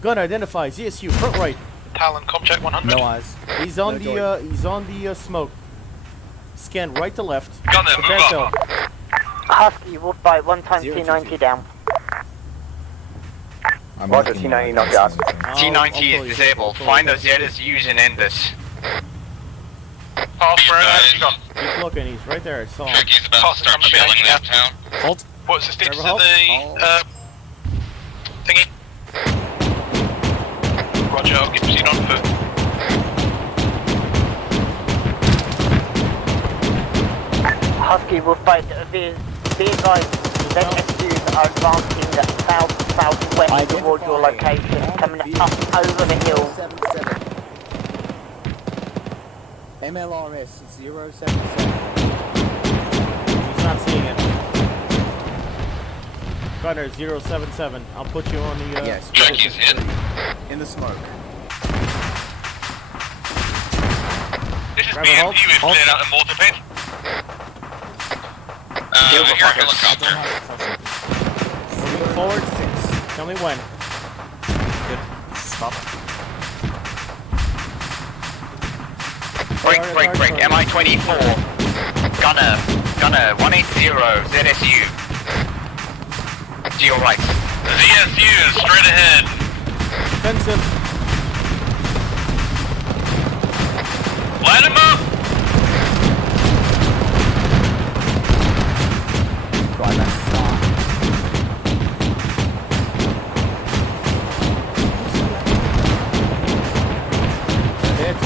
Gun identify, ZSU, front right. Talon, com check 100. No eyes. He's on he's on the smoke. Scan right to left. Gun there, move Tobacco. up. Husky, wolf bite, 1 times T90 down. Roger, T90 knocked out. T90 is disabled. Find those ZSUs and end this. Pass for it, you gone. Keep looking, he's right there, I saw him. Turkey's about to start shelling that town. Halt. What's the status Driver of the, thingy? Roger, I'll get proceed on foot. Husky, wolf bite, be advised, ZSUs are advancing south-southwest towards your location, coming up over the hill. 077. MLRS 077. He's not seeing it. Gunner 077. I'll put you on the Yes. Turkey's hit. In the smoke. This is Driver, BMP, halt. we've cleared out the mortar pit. Kill the I hear a fuckers. helicopter. Moving forward. Tell me when. Good. Stop. Break, MI-24. Gunner, 180, ZSU. To your right. ZSU is straight ahead. Defensive. Line him up! God, that's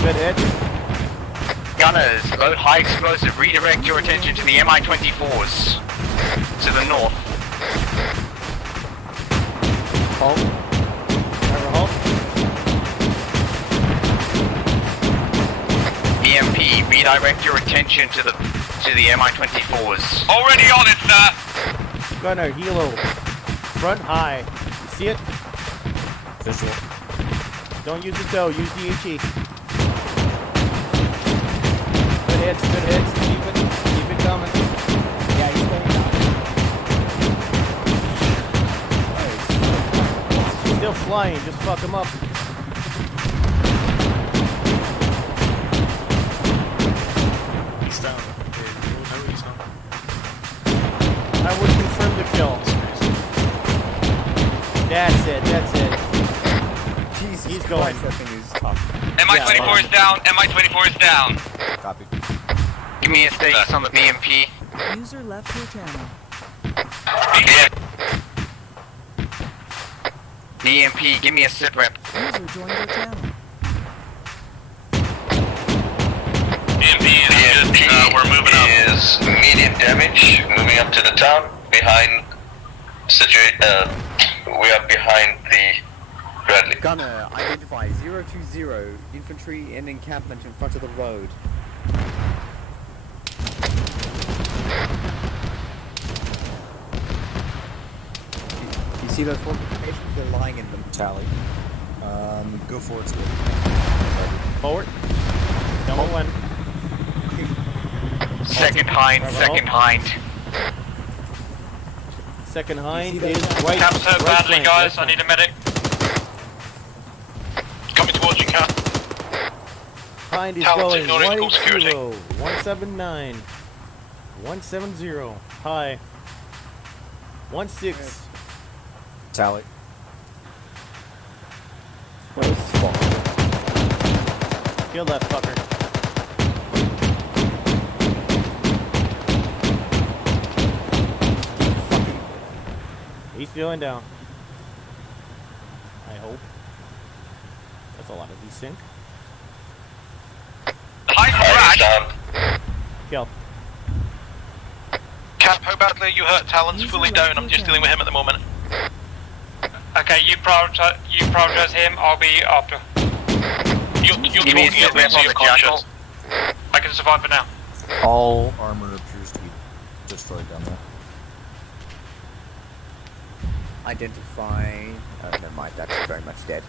Good hit. Gunners, load high explosive. Redirect your attention to the MI-24s. To the north. Halt. Driver halt. BMP, redirect your attention to the MI-24s. Already on it, sir. Gunner, helo. Front high. You see it? Visual. Don't use the toe, use the HE. Good hits, good hits. Keep it coming. Yeah, he's getting down. He's still flying, just fuck him up. He's down. No, he's not. I would confirm the kill. That's it. Jesus He's Christ, going. that thing is tough. MI-24 is down, MI-24 is down. Copy. Give me a status on the BMP. User left your channel. BMP, give me a sit rep. User joined your channel. BMP is good, we're moving up. Is medium damage, moving up to the town, behind We are behind the Bradley. Gunner, identify 020, infantry in encampment in front of the road. You see those fortifications? They're lying in them. Tally. Go forward, Skip. Forward. Number one. Second hind, second hind. Second hind is right. Cap's hurt badly, flank, guys. right I need a medic. Coming towards you, Cap. Hind is Talented, going non-equal security. 179. 170. High. 16. Tally. Kill that fucker. He's going down. I hope. That's a lot of desync. Kill. Cap, how badly are you hurt? Talon's fully down. I'm just dealing with him at the moment. Okay, you prioritize him. I'll be after. You're talking up into your conscience. I can survive for now. All armor appears to be destroyed down there. Identify... Oh, never mind, that's very much dead.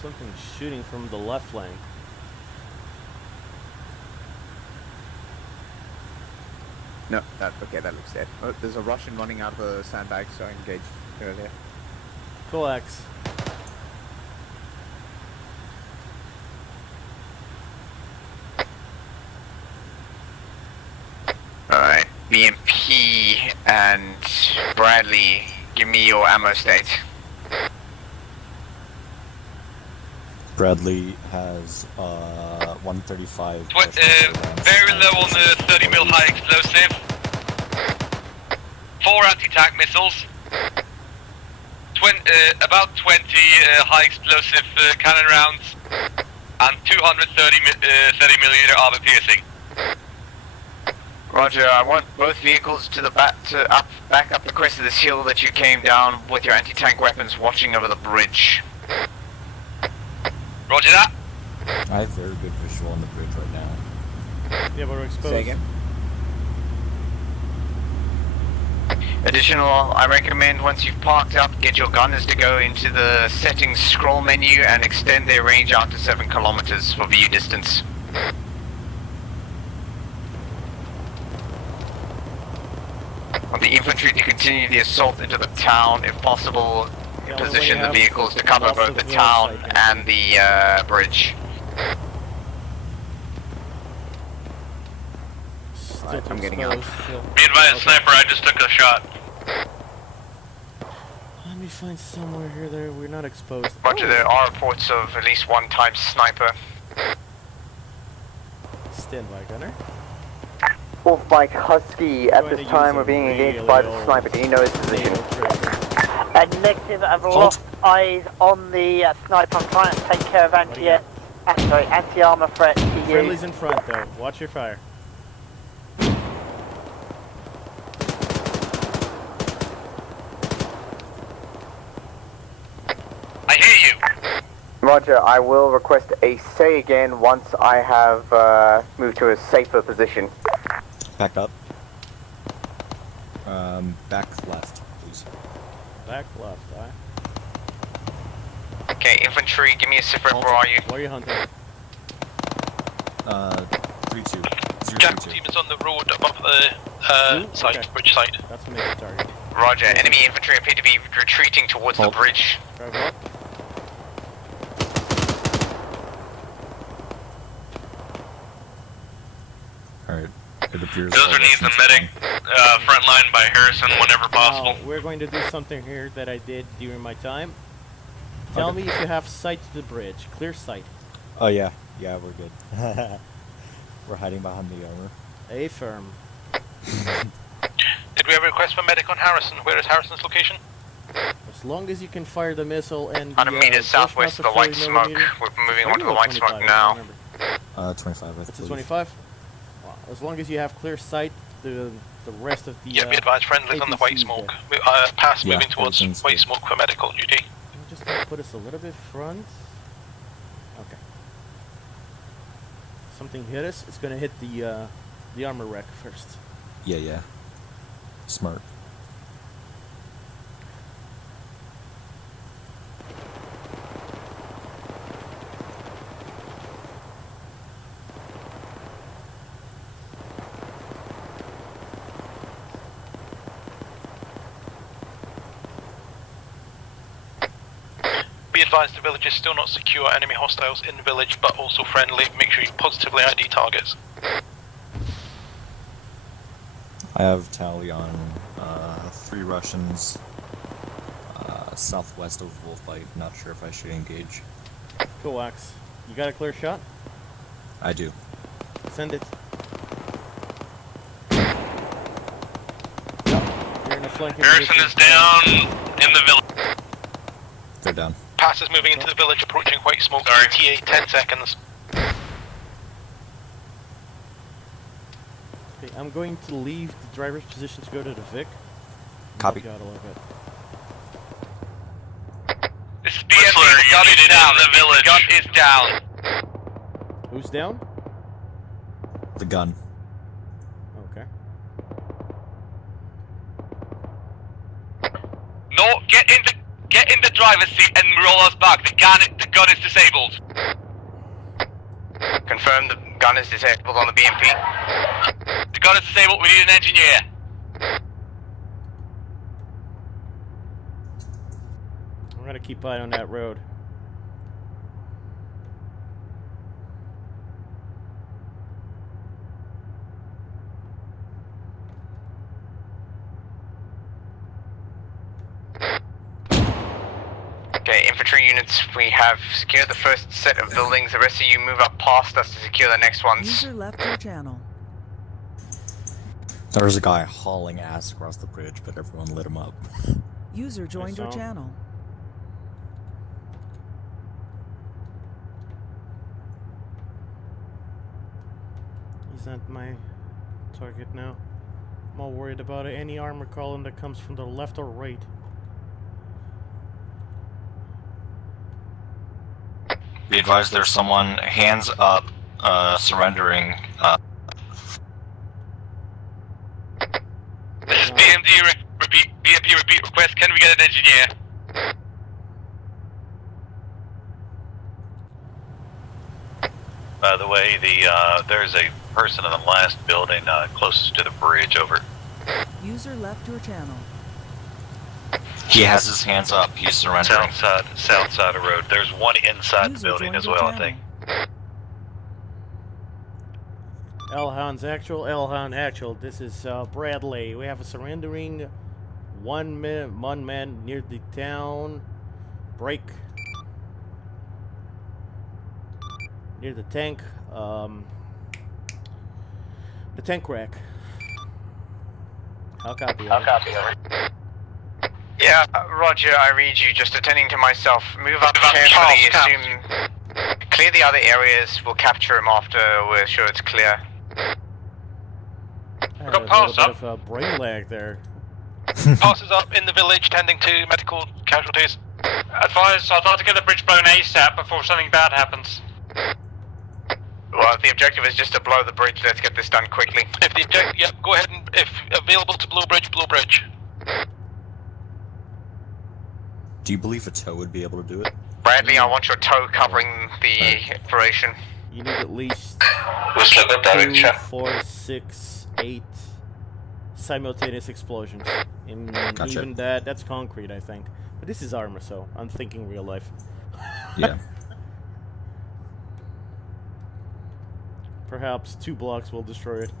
Something shooting from the left flank. No, that looks dead. Oh, there's a Russian running out of a sandbag, so I engaged earlier. Coax. Alright, BMP and Bradley, give me your ammo state. Bradley has 135. Very low on the 30 mil high explosive. 4 anti-tank missiles. About 20 high explosive cannon rounds. And 230 millimeter armor piercing. Roger, I want both vehicles to the back up the crest of this hill that you came down with your anti-tank weapons watching over the bridge. Roger that. I have very good visual on the bridge right now. Yeah, but we're exposed. Say again? Additional, I recommend once you've parked up, get your gunners to go into the settings scroll menu and extend their range out to 7 kilometers for view distance. Want the infantry to continue the assault into the town, if possible. Position the vehicles to cover both the town and the bridge. Right, I'm getting out. Be advised, sniper, I just took a shot. Let me find somewhere here that we're not exposed. Roger, there are reports of at least one type sniper. Stand by, gunner. Wolf Mike Husky, at this time we're being engaged by the sniper. Do you know his position? Negative, I've lost eyes on the sniper. I'm trying to take care of anti-armor threat to you. Friendly's in front though, watch your fire. I hear you. Roger, I will request a say again once I have moved to a safer position. Back up. Back left, please. Back left, alright. Okay, infantry, give me a sit rep, where are you? Where are you hunting? 3-2. Jackal team is on the road above the site, Okay. bridge site. That's when they get target. Roger, enemy infantry appear to be retreating towards the bridge. Drive up. Alright. It appears Those are needs a medic. Front line by Harrison whenever possible. We're going to do something here that I did during my time. Tell me if you have sight to the bridge. Clear sight. Oh yeah. Yeah, we're good. We're hiding behind the armor. A firm. Did we have a request for medic on Harrison? Where is Harrison's location? As long as you can fire the missile and 100 meters southwest of the white smoke. We're moving on to the white smoke now. 25, I It's a believe. 25? as long as you have clear sight, the rest of the. Yeah, be advised, friendlies on the white smoke. Pass moving towards white smoke for medical duty. I'm just gonna put us a little bit front. Okay. Something hit us. It's gonna hit the armor rack first. Yeah. Smart. Be advised, the village is still not secure. Enemy hostiles in the village, but also friendly. Make sure you positively ID targets. I have tally on 3 Russians southwest of Wolfbite. Not sure if I should engage. Coax, you got a clear shot? I do. Send it. You're in a flanking Harrison is down in the village. They're down. Pass is moving into the village, approaching white smoke. ETA 10 seconds. Okay, I'm going to leave the driver's position to go to the Vic. Copy. Help you out a little bit. This is BMP. The gun is down. The village. Gun is down. Who's down? The gun. Okay. No, get in the driver's seat and roll us back. The gun is disabled. Confirm the gun is disabled on the BMP. The gun is disabled. We need an engineer. I'm gonna keep eye on that road. Okay, infantry units, we have secured the first set of buildings. The rest of you move up past us to secure the next ones. User left your channel. There was a guy hauling ass across the bridge, but everyone lit him up. User joined your channel. He's not my target now. I'm all worried about any armor column that comes from the left or right. Be advised there's someone hands up, surrendering. This is BMP repeat request. Can we get an engineer? By the way, there's a person in the last building closest to the bridge. Over. User left your channel. He has his hands up. He's surrendering. South side of road. There's one inside the building as well, I think. Hellhounds actual, Hellhound actual. This is Bradley. We have a surrendering one man near the town. Break. Near the tank. The tank rack. I'll copy. Yeah, Roger, I read you. Just attending to myself. Move up carefully. Assume. Clear the other areas. We'll capture him after we're sure it's clear. I had a little bit of a brain lag there. Passes up in the village, tending to medical casualties. Advise, I'd like to get the bridge blown ASAP before something bad happens. Well, if the objective is just to blow the bridge, let's get this done quickly. If the objective, yep, go ahead and, if available to blow bridge, blow bridge. Do you believe a tow would be able to do it? Bradley, I want your tow covering the operation. You need at least 2, 4, 6, 8 simultaneous explosions. And Gotcha. even that's concrete, I think. But this is armor, so I'm thinking real life. Yeah. Perhaps 2 blocks will destroy it.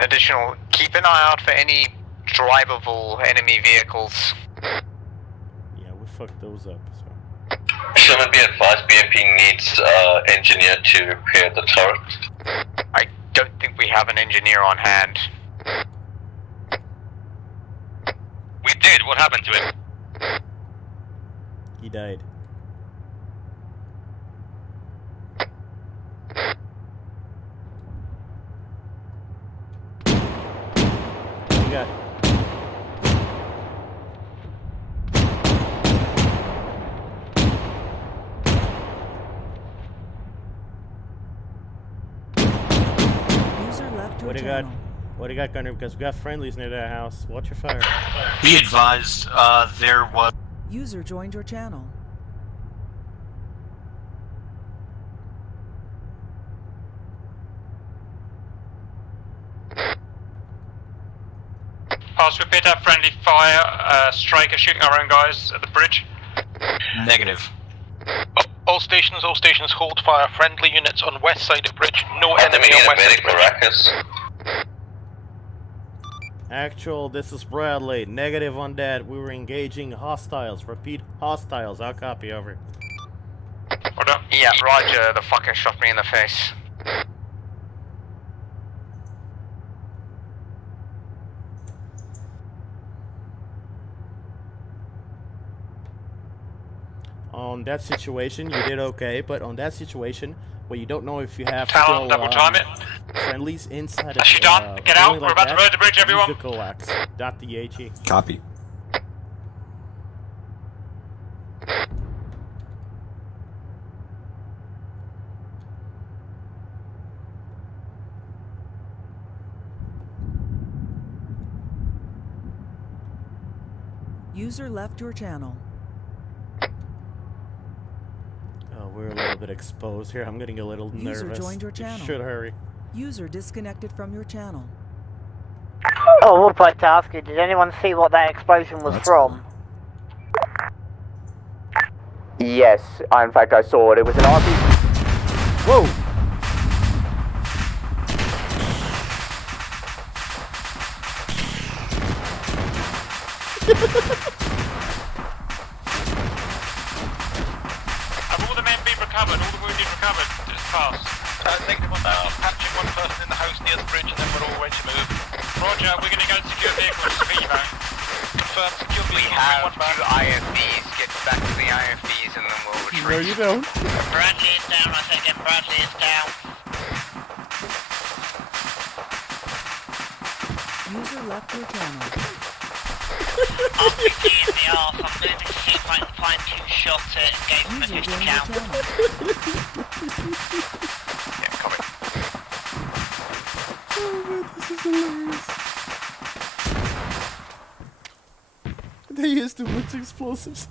Additional, keep an eye out for any drivable enemy vehicles. Yeah, we fucked those up. So. Should be advised, BMP needs engineer to repair the turret. I don't think we have an engineer on hand. We did. What happened to him? He died. you got? User left your What do you got? channel. What do you got, Gunner? Because we got friendlies near that house. Watch your fire. Be advised, there was... User joined your channel. Pass, repeat that friendly fire. Striker shooting our own guys at the bridge. Negative. All stations, hold fire. Friendly units on west side of bridge. No enemy on west side of bridge. Actual, this is Bradley. Negative on that. We were engaging hostiles. Repeat, hostiles. I'll copy, over. Yeah, roger. The fucker shot me in the face. On that situation, you did okay, but on that situation, where you don't know if you have Talon, double time it. friendlies inside of She done. Get out. We're about to raid the bridge, everyone. Use the coax. .the. Copy. User left your channel. Oh, we're a little bit exposed here. I'm getting a little nervous. User joined your channel. Should hurry. User disconnected from your channel. Oh, we'll play task. Did anyone see what that explosion was from? Yes, in fact I saw it. It was an RPG. Whoa! Have all the men been recovered? All the wounded recovered? Just pass. Negative on that. I'm patching one person in the house near the bridge and then we're all ready to move. Roger, we're going to go and secure vehicles for evac. Confirm, secure We vehicles. have two IFBs. Get back to the IFBs and then we'll retreat. No, you don't. Bradley is down, I think. Bradley is down. User left your channel. RPG in the arse. I'm moving to see if I can find who shot it and gave him a User 50 joined your count. channel. Yeah, copy. Oh man, this is hilarious. They used too much explosives.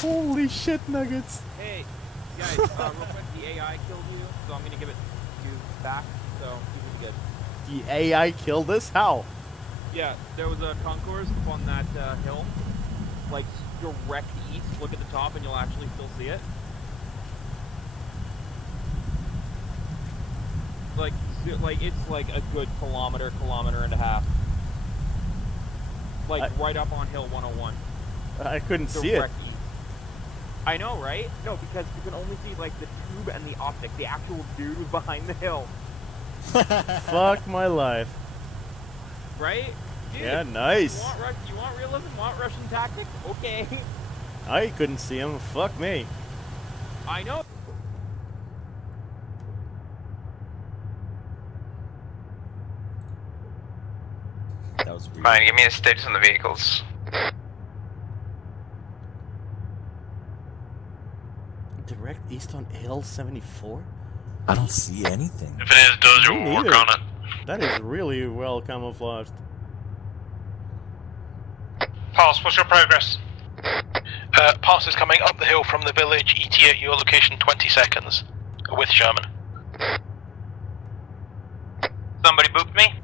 Holy shit, nuggets. Hey, guys, real quick, the AI killed you, so I'm gonna give it you back, so you can get. The AI killed us? How? Yeah, there was a concourse up on that hill, like direct east. Look at the top, and you'll actually still see it. Like it's like a good kilometer and a half. Like right up on Hill 101. I couldn't see it. Direct east. I know, right? No, because you can only see like the tube and the optic. The actual dude was behind the hill. Fuck my life. Right? Dude, Yeah, nice. You want realism? Want Russian tactics? Okay. I couldn't see him. Fuck me. I know. That was weird. Fine, give me a status on the vehicles. Direct east on Hill 74? I don't see anything. If it is Dozer, Me we'll work neither. on it. That is really well camouflaged. Pass, what's your progress? Pass is coming up the hill from the village. ET at your location 20 seconds. With Sherman. Somebody booped me?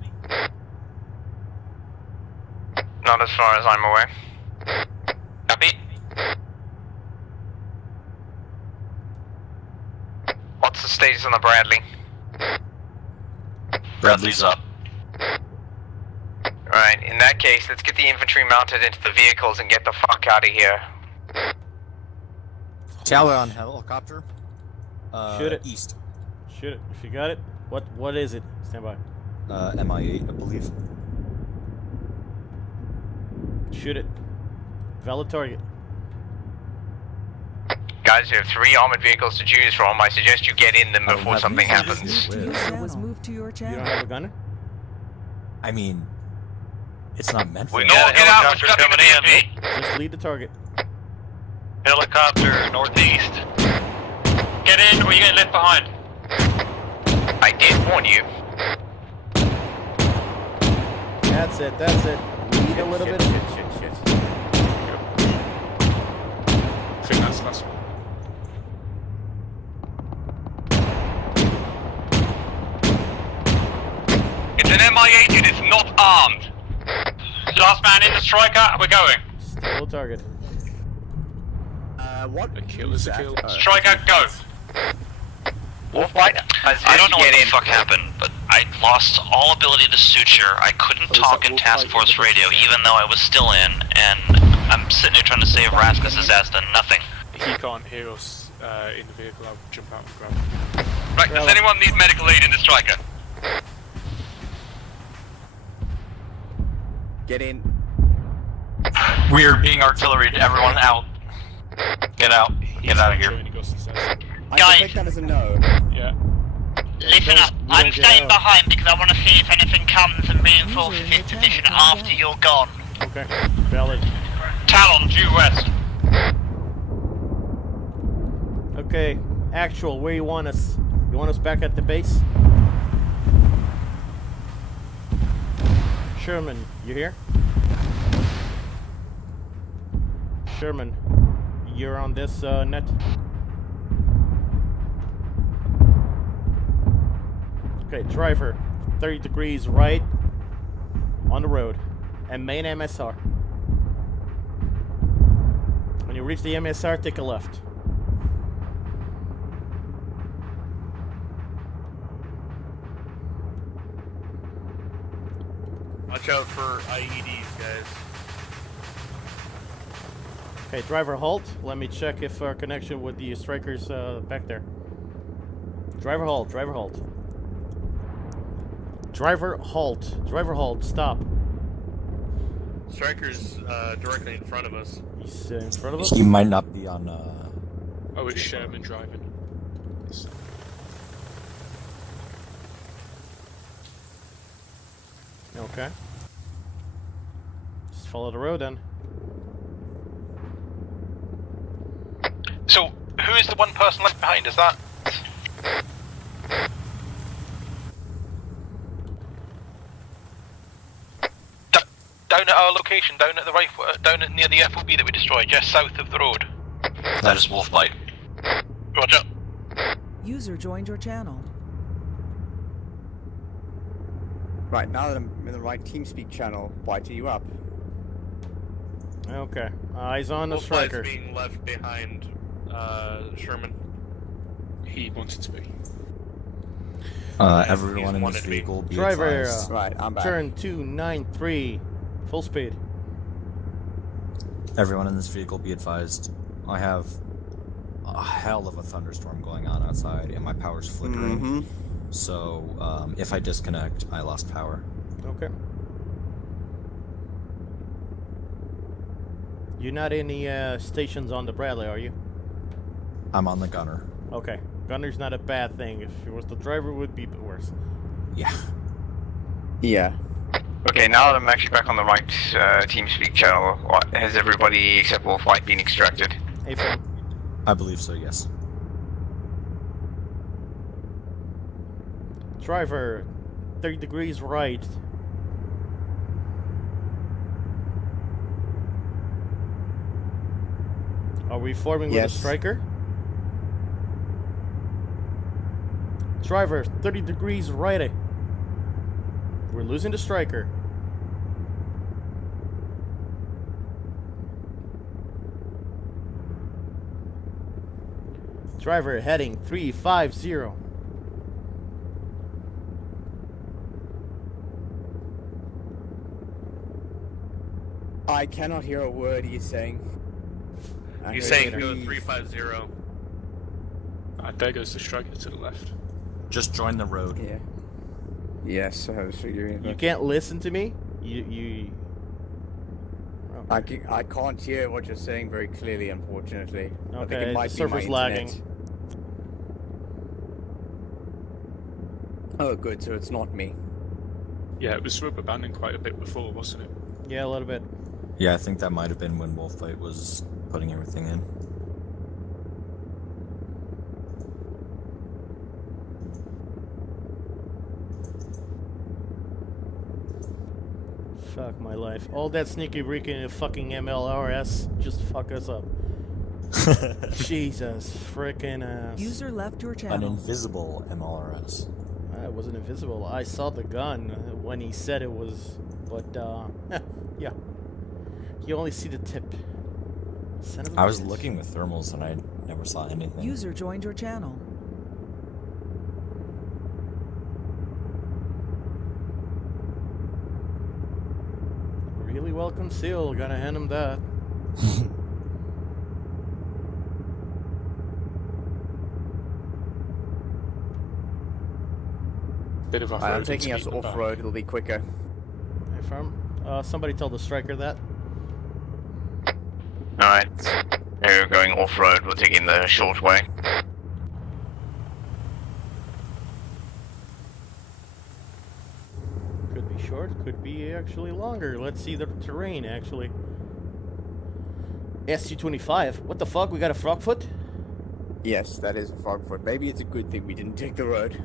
Not as far as I'm aware. Copy. What's the status on the Bradley? Bradley's up. Right, in that case, let's get the infantry mounted into the vehicles and get the fuck out of here. Tower on helicopter. Shoot it. East. Shoot it. If you got it. What is it? Stand by. MI8, I believe. Shoot it. Valid target. Guys, you have 3 armored vehicles to choose from. I suggest you get in them before something happens. Was moved to your You channel. don't have a gunner? I mean, it's not meant for We that. know get out. We're stuck coming in. Just lead the target. Helicopter northeast. Get in, or you get left behind. I did warn you. That's it, that's it. Lead a little bit. Shit. I think that's the last one. It's an MI-8, it is not armed. Last man in the striker, we're going. Still target. What? A kill is a kill. Striker, go. Wolfbite, I don't know what the fuck happened, but I lost all ability to suture. I couldn't talk in task force radio, even though I was still in, and I'm sitting here trying to save Rasmus's ass to nothing. He can't hear us in the vehicle. I'll jump out and grab him. Right, does anyone need medical aid in the striker? Get in. We're being artillery. Everyone out. Get out. Get out of here. I take that as a no. Yeah. Listen up, I'm staying behind because I want to see if anything comes and reinforces this position after you're gone. Okay, valid. Talon, due west. Okay, actual, where you want us? You want us back at the base? Sherman, you here? Sherman, you're on this net? Okay, driver, 30 degrees right on the road, and main MSR. When you reach the MSR, take a left. Watch out for IEDs, guys. Okay, driver halt. Let me check if our connection with the strikers back there. Driver halt, driver halt. Driver halt, driver halt, stop. Striker's directly in front of us. He's in front of us? He might not be on. Oh, it's Sherman driving. Okay. Just follow the road then. So, who is the one person left behind? Is that... down at our location, down at the rifle, down at near the FOB that we destroyed, just south of the road. That is Wolfbite. Roger. User joined your channel. Right, now that I'm in the right TeamSpeak channel, why are you up? Okay, eyes on the Wolfbite's striker. being left behind Sherman. He wanted to be. Everyone in this vehicle be Driver, advised. Right, I'm back. turn 293, full speed. Everyone in this vehicle be advised. I have a hell of a thunderstorm going on outside, and my power's flickering. Mm-hmm. So, if I disconnect, I lost power. Okay. You're not in the stations on the Bradley, are you? I'm on the gunner. Okay. Gunner's not a bad thing. If it was the driver, it would be worse. Yeah. Yeah. Okay, now that I'm actually back on the right TeamSpeak channel, has everybody except Wolfbite been extracted? Hey, Phil. I believe so, yes. Driver, 30 degrees right. Are we forming with a striker? Driver, 30 degrees right. We're losing the striker. Driver heading 350. I cannot hear a word he's saying. He's saying go 350. There goes the striker to the left. Just join the road. Yeah. Yes, I was figuring. You can't listen to me? You... I can't hear what you're saying very clearly, unfortunately. I think Okay, it might the be my server's internet. lagging. Oh, good. So it's not me. Yeah, it was rubber banding quite a bit before, wasn't it? Yeah, a little bit. Yeah, I think that might have been when Wolfbite was putting everything in. Fuck my life. All that sneaky breaking in the fucking MLRS just fuck us up. Jesus freaking ass. User left your An channel. invisible MLRS. It wasn't invisible. I saw the gun when he said it was, but yeah. You only see the tip. Son of a I was bitch. looking with thermals and I never saw anything. User joined your channel. Really well concealed. Gotta hand him that. Bit of I'm taking us off-road, it'll be quicker. Hey, firm. Somebody tell the striker that. Alright. We're going off-road, we're taking the short way. Could be short, could be actually longer. Let's see the terrain, actually. SU-25. What the fuck? We got a frogfoot? Yes, that is a frogfoot. Maybe it's a good thing we didn't take the road.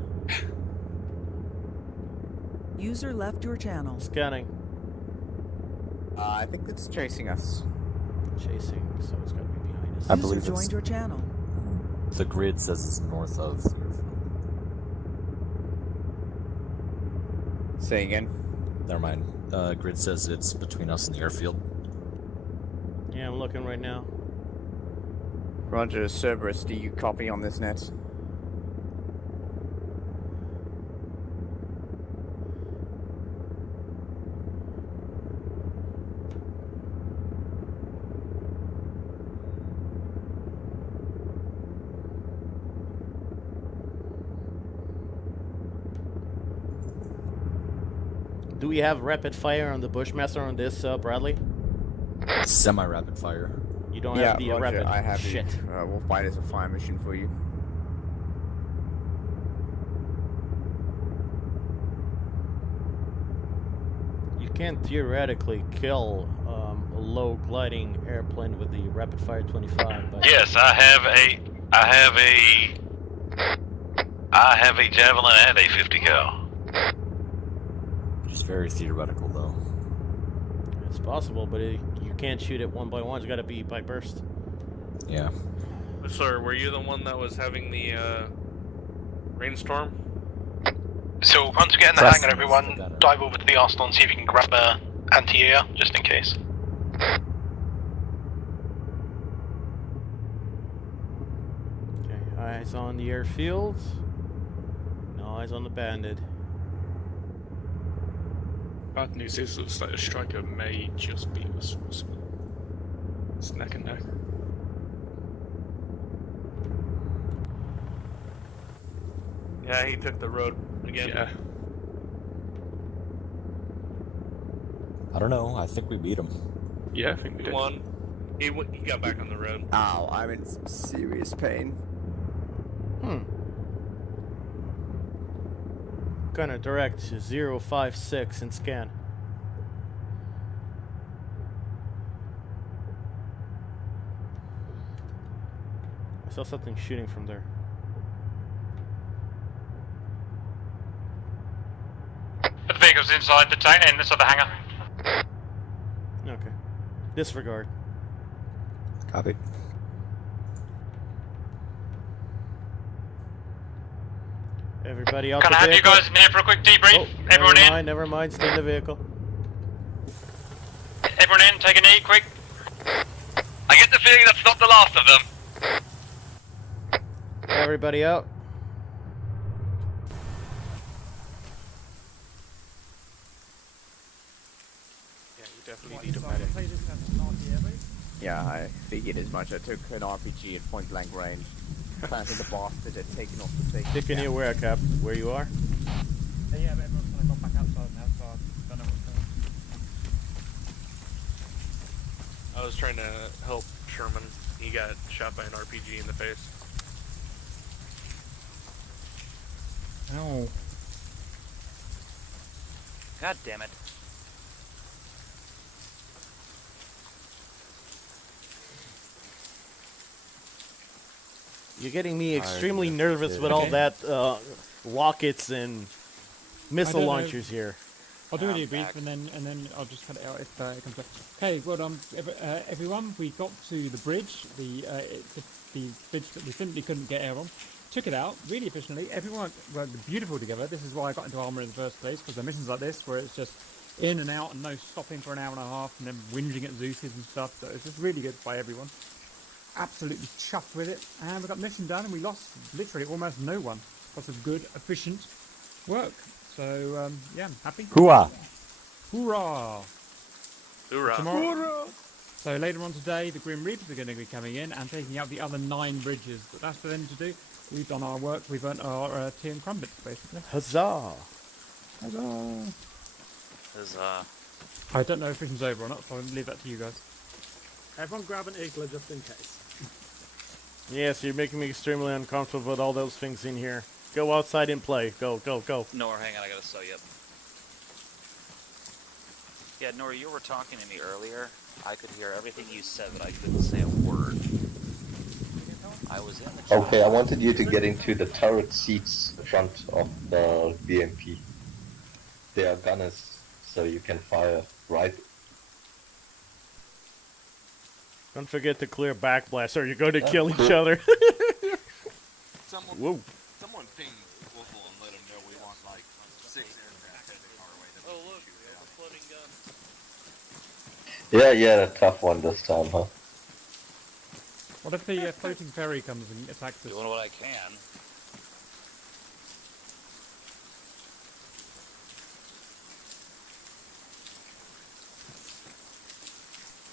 User left your channel. Scanning. I think it's chasing us. Chasing, so it's gotta be behind us. I User believe joined it's, your channel. the grid says it's north of the airfield. Say again? Never mind. Grid says it's between us and the airfield. Yeah, I'm looking right now. Roger, Cerberus, do you copy on this net? Do we have rapid fire on the Bushmaster on this, Bradley? Semi-rapid fire. You don't Yeah, have the Roger, rapid I have shit. it. Wolfbite is a fire mission for you. You can theoretically kill a low gliding airplane with the rapid fire 25, but Yes, I have a Javelin and a 50 cal. Just very theoretical, though. it's possible. But you can't shoot it one by one. It's got to be by burst. Yeah. Sir, were you the one that was having the rainstorm? So once we get in the hangar, everyone dive over to the Arsenal and see if you can grab a anti-air, just in case. Okay, eyes on the airfield. No eyes on the bandit. Bad news is, looks like a striker may just beat us. It's neck and neck. Yeah, he took the road again. Yeah. I don't know. I think we beat him. Yeah, I think we did. Won. He got back on the road. Ow, I'm in some serious pain. Gonna direct 056 and scan. I saw something shooting from there. The vehicle's inside the tank, inside the hangar. Okay. Disregard. Copy. Everybody out Can the I have you vehicle. guys in here for a quick debrief? Everyone in? Never mind, stay in the vehicle. Everyone in, take a knee, quick. I get the feeling that's not the last of them. Everybody out. Yeah, you definitely need a medic. Yeah, I figured as much. I took an RPG at point blank range. Planted the bastard had taken off the safety. Dick in here, where, Cap? Where you are? Yeah, but everyone's kind of gone back outside now, so I don't know what's I was trying to help Sherman. He got shot by an RPG in the face. Oh. God damn it. You're getting me extremely nervous with all that rockets and missile launchers here. I'll do a debrief and then I'll just cut it out if it comes back. Okay, well done, everyone. We got to the bridge, the bridge that we simply couldn't get air on. Took it out really efficiently. Everyone worked beautiful together. This is why I got into armor in the first place, because there are missions like this where it's just in and out and no stopping for an hour and a half and then whinging at Zeus's and stuff. So it's just really good by everyone. Absolutely chuffed with it, and we got the mission done, and we lost literally almost no one. Lots of good, efficient work. So yeah, I'm happy. Hoorah! Hoorah! Hoorah! Tomorrow, Hoorah! So later on today, the Grim Reapers are going to be coming in and taking out the other 9 bridges. But that's for them to do. We've done our work. We've earned our tea and crumpets, basically. Huzzah! Huzzah! Huzzah! I don't know if mission's over or not, so I'll leave that to you guys. Everyone grab an igloo just in case. Yes, you're making me extremely uncomfortable with all those things in here. Go outside and play. Go, go, go. Nora, hang on, I gotta sew you up. Yeah, Nora, you were talking to me earlier. I could hear everything you said, but I couldn't say a word. I was in the chat. Okay, I wanted you to get into the turret seats front of the BMP. They are gunners, so you can fire right. Don't forget to clear backblast, or you're going to kill each other. Whoa. Someone ping Wolfle and let him know we want like 6 aircraft heading our way. Oh look, we have a floating gun. Yeah, a tough one this time, huh? What if the floating ferry comes and attacks us? Doing what I can.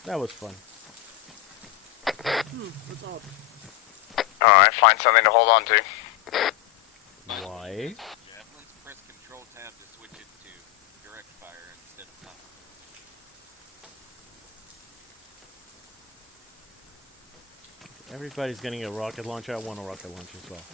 That was fun. That's odd. Alright, find something to hold on to. Why? Yeah, let's press Control Tab to switch it to direct fire instead of tunnel. Everybody's getting a rocket launcher. I want a rocket launcher as well.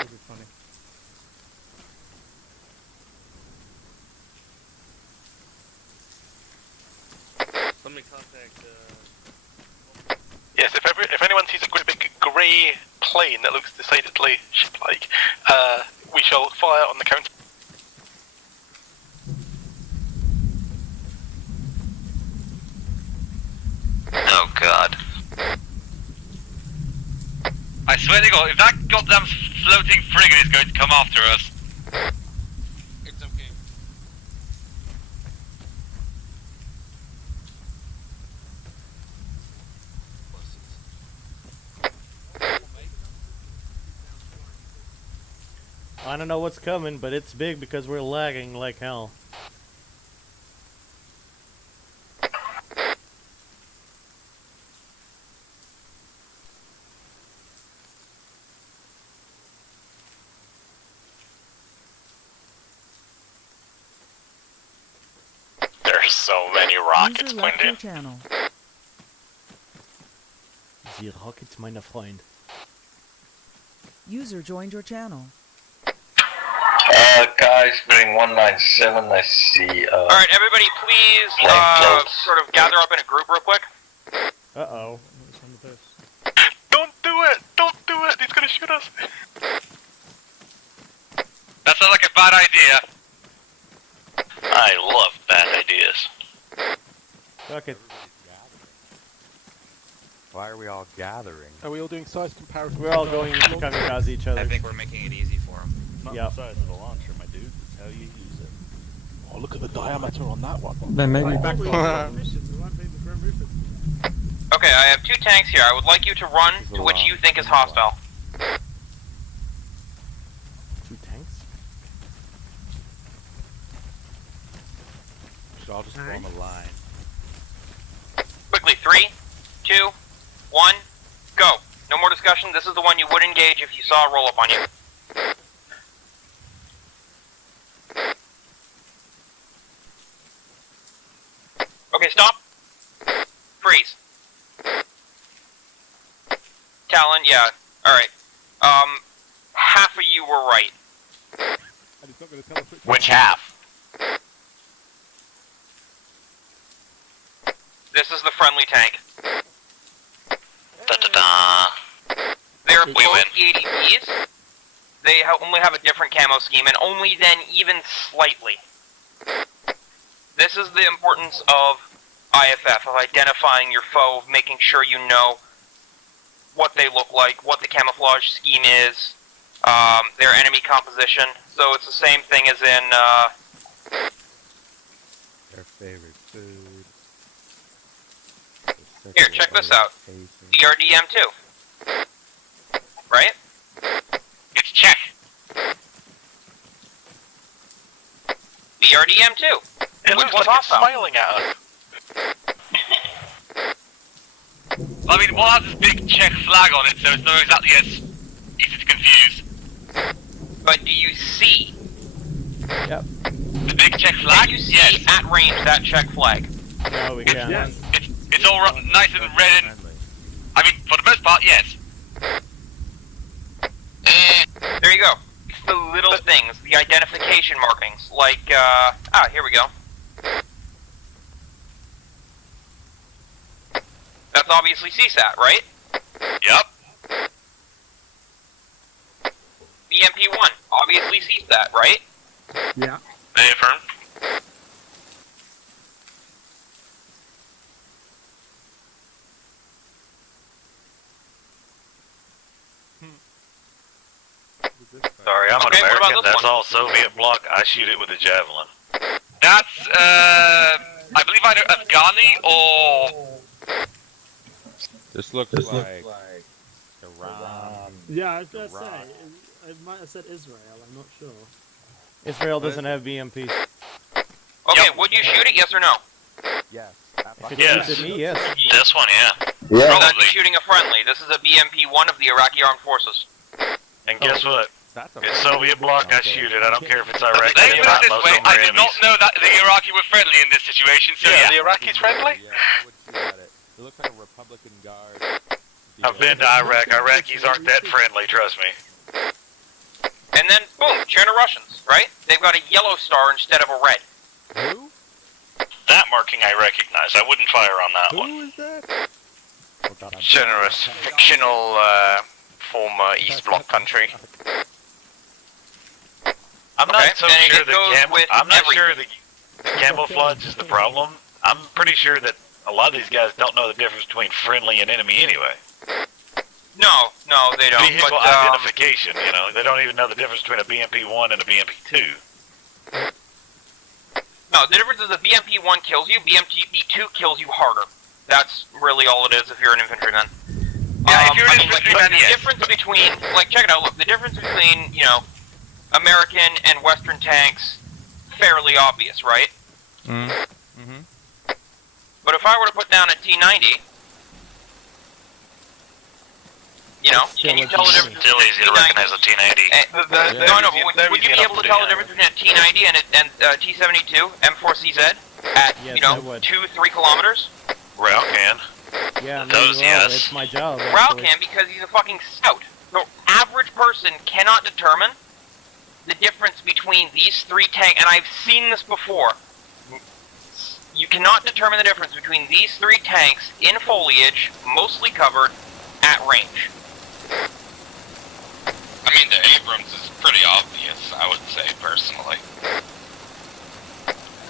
This is funny. Let me contact. Yes, if anyone sees a great big grey plane that looks decidedly ship-like, we shall fire on the count. Oh god. I swear to God, if that goddamn floating frigate is going to come after us. It's okay. I don't know what's coming, but it's big because we're lagging like hell. There's so many rockets User left your pointed. channel. Die Rockets, meine Freund. User joined your channel. Guys, bearing 197, I see, Alright, everybody please, sort of gather up in a group real quick. Uh-oh. Don't do it! Don't do it! He's gonna shoot us! That sounds like a bad idea. I love bad ideas. Fuck it. Why are we all gathering? Are we all doing size comparison? We're all going to kamikaze each other. I think we're making it easy for him. Not Yep. the size of the launcher, my dude. It's how you use it. Oh, look at the diameter on that one. Then maybe back. We won't be the Grim Reapers. Okay, I have 2 tanks here. I would like you to run to which you think is hostile. 2 tanks? So I'll just form a line. Play 3, 2, 1, go. No more discussion. This is the one you would engage if you saw a roll up on you. Okay, stop. Freeze. Talon, yeah. Alright. Half of you were right. Which half? This is the friendly tank. Da-da-da. They're both EADPs. They only have a different camo scheme, and only then even slightly. This is the importance of IFF, of identifying your foe, of making sure you know what they look like, what the camouflage scheme is, their enemy composition. So it's the same thing as in, Their favorite food. Here, check this out. BRDM2. Right? It's check. BRDM2. It looks like it's smiling at us. I mean, well, has this big Czech flag on it, so it's not exactly as easy to confuse. But do you see? Yep. The big Czech flag? Can you see at range that Czech flag? No, we can't. Yes. It's all nice and red and... I mean, for the most part, yes. There you go. It's the little things, the identification markings, like, here we go. That's obviously CSAT, right? Yep. BMP1, obviously CSAT, right? Yeah. They affirm. Sorry, I'm Okay, an what about American. this That's one? all Soviet bloc. I shoot it with a javelin. That's, I believe either Afghani or... This looks like Iran. Yeah, I was gonna say, I might have said Israel, I'm not sure. Israel doesn't have BMPs. Okay, would you shoot it, yes or no? Yes. If it Yes. shoots at me, yes. This one, yeah. Yeah. That's shooting a friendly. This is a BMP-1 of the Iraqi Armed Forces. And guess what? That's a It's Soviet bloc. I shoot it. I don't care if it's Iraqi Let's or put not. it this Most way, of them I are did not enemies. know that the Iraqi were friendly in this situation, so yeah. The Iraqis friendly? Yeah, I would shoot at it. It looks like a Republican guard. I've been to Iraq. Iraqis aren't that friendly, trust me. And then, boom, Cherno Russians, right? They've got a yellow star instead of a red. Who? That marking I recognize. I wouldn't fire on that one. Who is that? Oh god, I'm Generous, fictional, former East Bloc country. I'm not Okay, so and sure it the goes with I'm not everything. sure the camouflage is the problem. I'm pretty sure that a lot of these guys don't know the difference between friendly and enemy anyway. No, they don't. Vehicle But, identification, you know, they don't even know the difference between a BMP-1 and a BMP-2. no, the difference is a BMP-1 kills you, BMP-2 kills you harder. That's really all it is if you're an infantryman. Yeah, if you're an infantryman, the yes. difference between, like, check it out, look, the difference between, you know, American and Western tanks, fairly obvious, right? Mm-hmm. But if I were to put down a T-90, you know, can you tell the difference Still easy to recognize a T-90. No, but would you be able to tell the difference between a T-90 and a T-72 M4CZ at, Yes, you know, I would. 2-3 kilometers? Rail can. Yeah, Those, maybe well, yes. it's my job. Rao actually. can because he's a fucking scout. The average person cannot determine the difference between these three tanks, and I've seen this before. You cannot determine the difference between these three tanks in foliage, mostly covered, at range. I mean, the Abrams is pretty obvious, I would say, personally.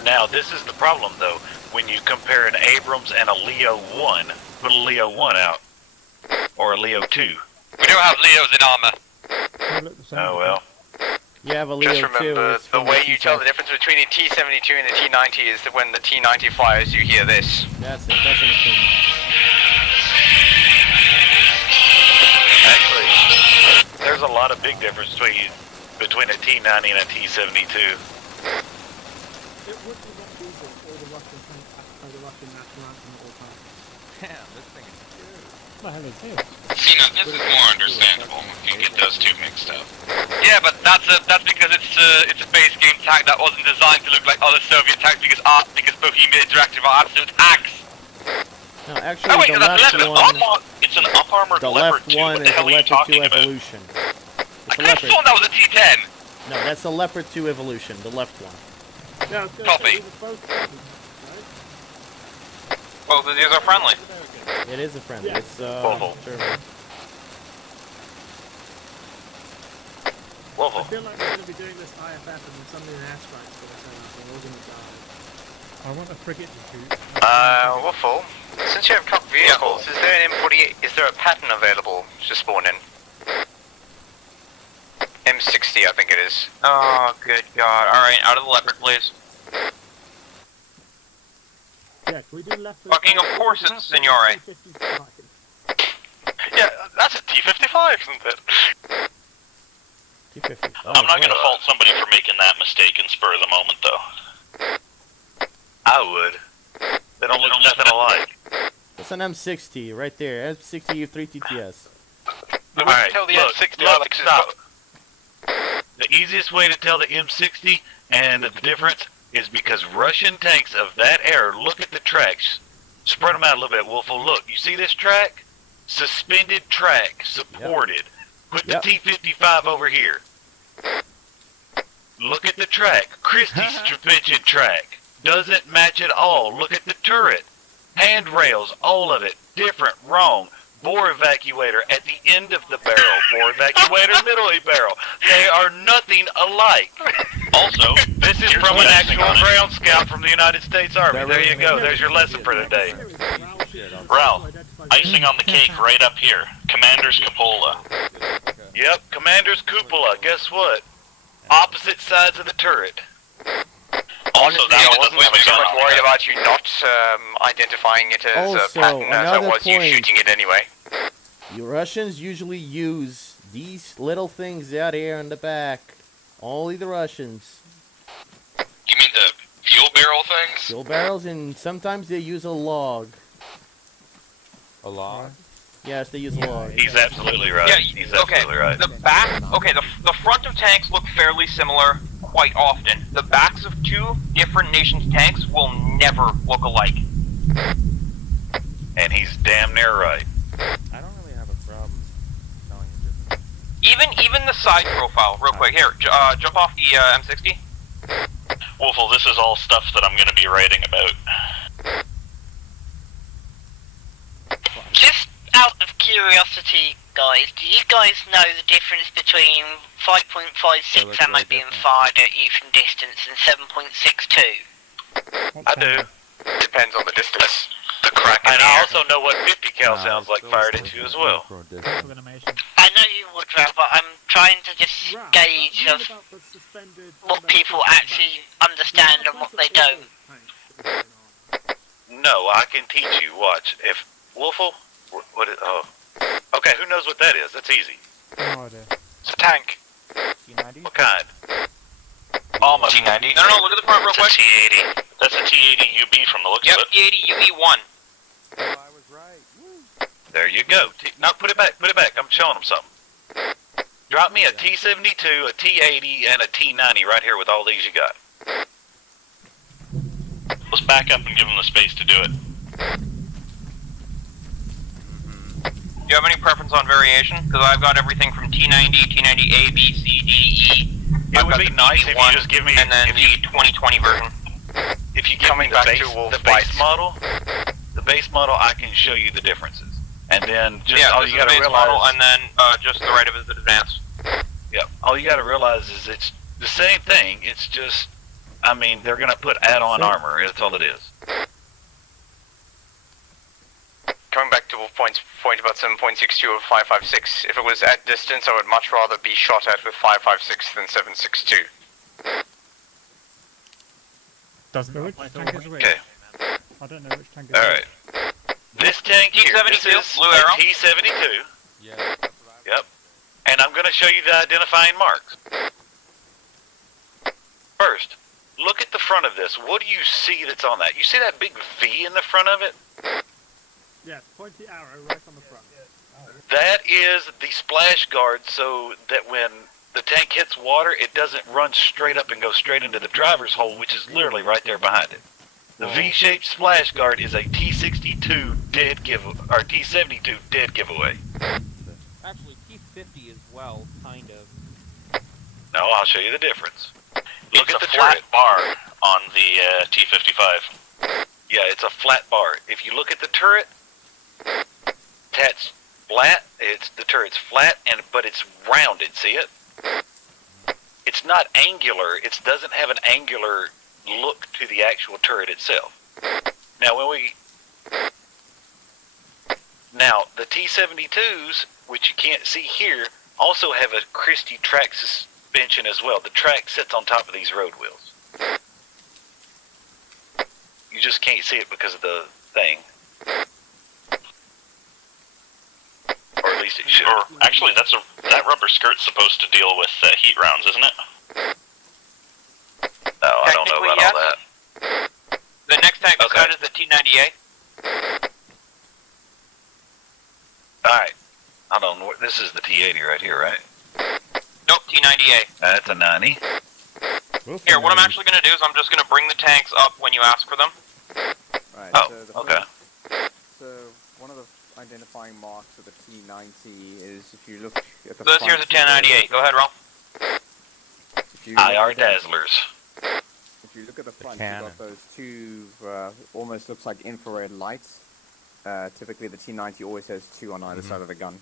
Now, this is the problem, though. When you compare an Abrams and a Leo 1, put a Leo 1 out. Or a Leo 2. We don't have Leos in armor. Oh, well. You have a Leo Just remember, too. It's the from way the you tell T-7. the difference between a T-72 and a T-90 is that when the T-90 fires, you hear this. That's it. That's an opinion. Actually, there's a lot of big difference between a T-90 and a T-72. It would be not Google all the Russian tanks by the Russian national anthem at all times. Damn, this thing is huge. What the hell is this? See, now this is more understandable if you get those two mixed up. Yeah, but that's because it's a base game tank that wasn't designed to look like other Soviet tanks because Bohemia Interactive are absolute hacks. No, actually, Oh wait, the that's left one. It's an up-armored The Leopard left 2. one What is the hell the are you Leopard 2 talking about? Evolution. I could have sworn that was a T10. No, that's the Leopard 2 Evolution, the left one. Yeah, I was gonna Copy. say, these are both friendly, right? Both of these are friendly. It is a friendly. Yeah. It's Volvo. German. Volvo. I feel like we're going to be doing this IFF and then suddenly an airstrike's going to turn up and we're all going to die. I want a frigate to shoot. Waffle, since you have truck vehicles, is there an M48, is there a pattern available to spawn in? M60, I think it is. Oh, good God. Alright, out of the Leopard, please. Yeah, can we do left? Fucking of course it's Signore. Yeah, that's a T-55, isn't it? T-50. I'm not going to fault somebody for making that mistake in spur of the moment, though. I would. They don't look nothing alike. It's an M60 right there. M60 U3 TTS. Alright, tell the look, M60 look, Alex is stop. The easiest way to tell the M60 and the difference is because Russian tanks of that era, look at the tracks. Spread them out a little bit, Wolfo. Look, you see this track? Suspended track, supported. Put the T-55 over here. Look at the track. Christie's suspension track. Doesn't match at all. Look at the turret. Handrails, all of it. Different, wrong. Bore evacuator at the end of the barrel. Bore evacuator, middle of the barrel. They are nothing alike. Also, This is here's from the an next thing actual on it. ground scout from the United States Army. There you go. There's your lesson for today. Ralph, icing on the cake right up here. Commander's Cupola. Yep, Commander's Cupola. Guess what? Opposite sides of the turret. Also, that I was wasn't the so much worried about you not identifying it as Also, a pattern as I another was you point. shooting it anyway. You Russians usually use these little things out here in the back. Only the Russians. You mean the fuel barrel things? Fuel barrels, and sometimes they use a log. A log? Yes, they use a log. He's absolutely right. Yeah, He's okay. absolutely right. The back, okay, the front of tanks look fairly similar quite often. The backs of two different nations' tanks will never look alike. And he's damn near right. I don't really have a problem telling the difference. Even the side profile, real quick. Here, jump off the M60. Wolfel, this is all stuff that I'm going to be writing about. Just out of curiosity, guys, do you guys know the difference between 5.56 ammo being fired at you from distance and 7.62? I do. Depends on the distance. The crack. And I also know what 50 cal sounds like fired at you as well. I know you would, Ralph, but I'm trying to just gauge of what people actually understand and what they don't. No, I can teach you. Watch. If Wolfel, what is? Oh, okay. Who knows what that is? That's easy. No idea. It's a tank. T90? What kind? Almost. T90. No, look at the front real quick. T80. That's a T80 UB from the looks Yep, of it. T80 UB1. Oh, I was right. There you go. Now put it back. Put it back. I'm showing them something. Drop me a T72, a T80, and a T90 right here with all these you got. Let's back up and give him the space to do it. Do you have any preference on variation? Because I've got everything from T90, T90A, B, C, D, E. It would be nice if you just give me and then the 2020 version. If you give me the base model, I can show you the differences. And then just all this you is got to the base realize, model, and then just the right of it is advanced. yeah, all you got to realize is it's the same thing. It's just, I mean, they're gonna put add-on armor. That's all it is. Coming back to Wolf's point about 7.62 or 5.56, if it was at distance, I would much rather be shot at with 5.56 than 7.62. Doesn't know which tank is which. Okay. I don't know which tank is All which. right. This tank here, this is Blue arrow. a T72. Yeah. Yep. And I'm going to show you the identifying marks. First, look at the front of this. What do you see that's on that? You see that big V in the front of it? Yeah, pointy arrow right on the front. That is the splash guard, so that when the tank hits water, it doesn't run straight up and go straight into the driver's hole, which is literally right there behind it. The V-shaped splash guard is a T62 dead giveaway, or T72 dead giveaway. Actually, T50 as well, kind of. No, I'll show you the difference. Look It's at a the flat turret. bar on the T55. Yeah, it's a flat bar. If you look at the turret, that's flat. The turret's flat, but it's rounded. See it? It's not angular. It doesn't have an angular look to the actual turret itself. Now, the T-72s, which you can't see here, also have a Christie track suspension as well. The track sits on top of these road wheels. You just can't see it because of the thing. Or at least it should. Or actually, that rubber skirt's supposed to deal with heat rounds, isn't it? No, I don't know about all that. The next tank beside is the T90A. Alright. I don't know. This is the T80 right here, right? Nope, T90A. That's a 90. Here, what I'm actually going to do is I'm just going to bring the tanks up when you ask for them. Right, Oh, so the okay. So one of the identifying marks for the T90 is if you look at the So this front, here's a 1098. Go ahead, Ron. if you look IR at the- Dazzlers. If you look at the front, cannon. you've got those two, almost looks like infrared lights. Typically the T90 always has two on either side of the gun.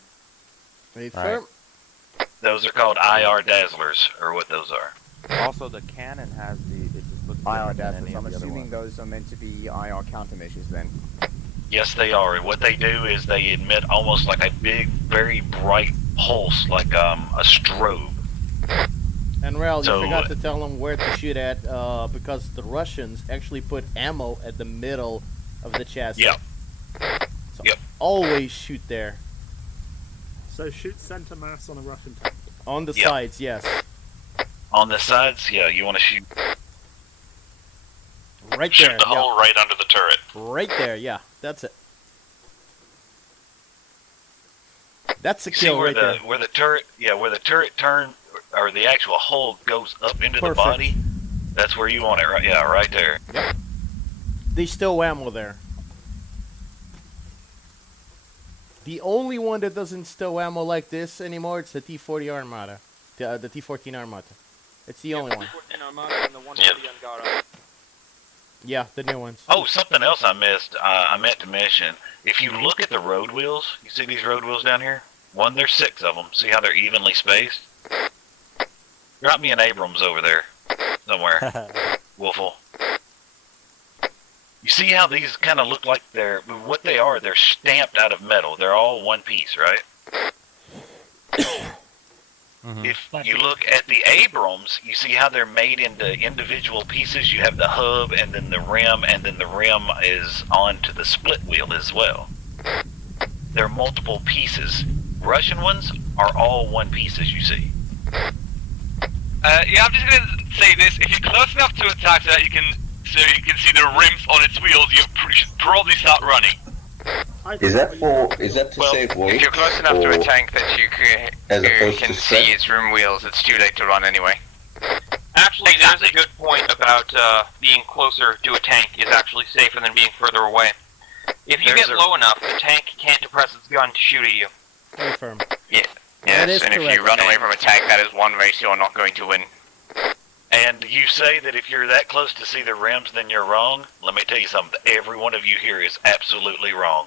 Those are called IR Dazzlers, or what those are. Also, the cannon has the. It just looks IR different than dazzlers. any I'm of the other assuming ones. those are meant to be IR countermeasures then. Yes, they are. And what they do is they emit almost like a big, very bright pulse, like a strobe. And Rel, So- you forgot to tell them where to shoot at, because the Russians actually put ammo at the middle of the chassis. Yep. So always shoot there. So shoot center mass on a Russian tank. On the Yep. sides, yes. On the sides, yeah, you want to shoot. Right Shoot there. the yeah. hole right under the turret. Right there, yeah. That's it. That's a You see kill where right there. where the turret, where the turret turn, or the actual hole goes up into the Perfect. body. That's where you want it, right? Yeah, right there. Yep. They stow ammo there. The only one that doesn't stow ammo like this anymore, it's the T40 Armata. The T14 Armata. It's the only one. T14 Armada and the 140 Angara. Yeah, the new ones. Oh, something else I missed. I meant to mention. If you look at the road wheels, you see these road wheels down here? There's 6 of them. See how they're evenly spaced? Drop me an Abrams over there somewhere, Wolfle. You see how these kind of look like they're stamped out of metal. They're all one piece, right? If you look at the Abrams, you see how they're made into individual pieces. You have the hub and then the rim is onto the split wheel as well. They're multiple pieces. Russian ones are all one piece, as you see. Yeah, I'm just gonna say this. If you're close enough to attack that, you can see the rims on its wheels. You should probably start running. Is that to save weight? If you're close enough to or a tank that you as opposed can to see strength? its rim wheels, it's too late to run anyway. Actually, there's a good point about being closer to a tank is actually safer than being further away. If you get low enough, the tank can't depress its gun to shoot at you. Confirm. Yeah. That Yes, is and if correct. you run away from a tank, that is one race you're not going to win. And you say that if you're that close to see the rims, then you're wrong? Let me tell you something. Every one of you here is absolutely wrong.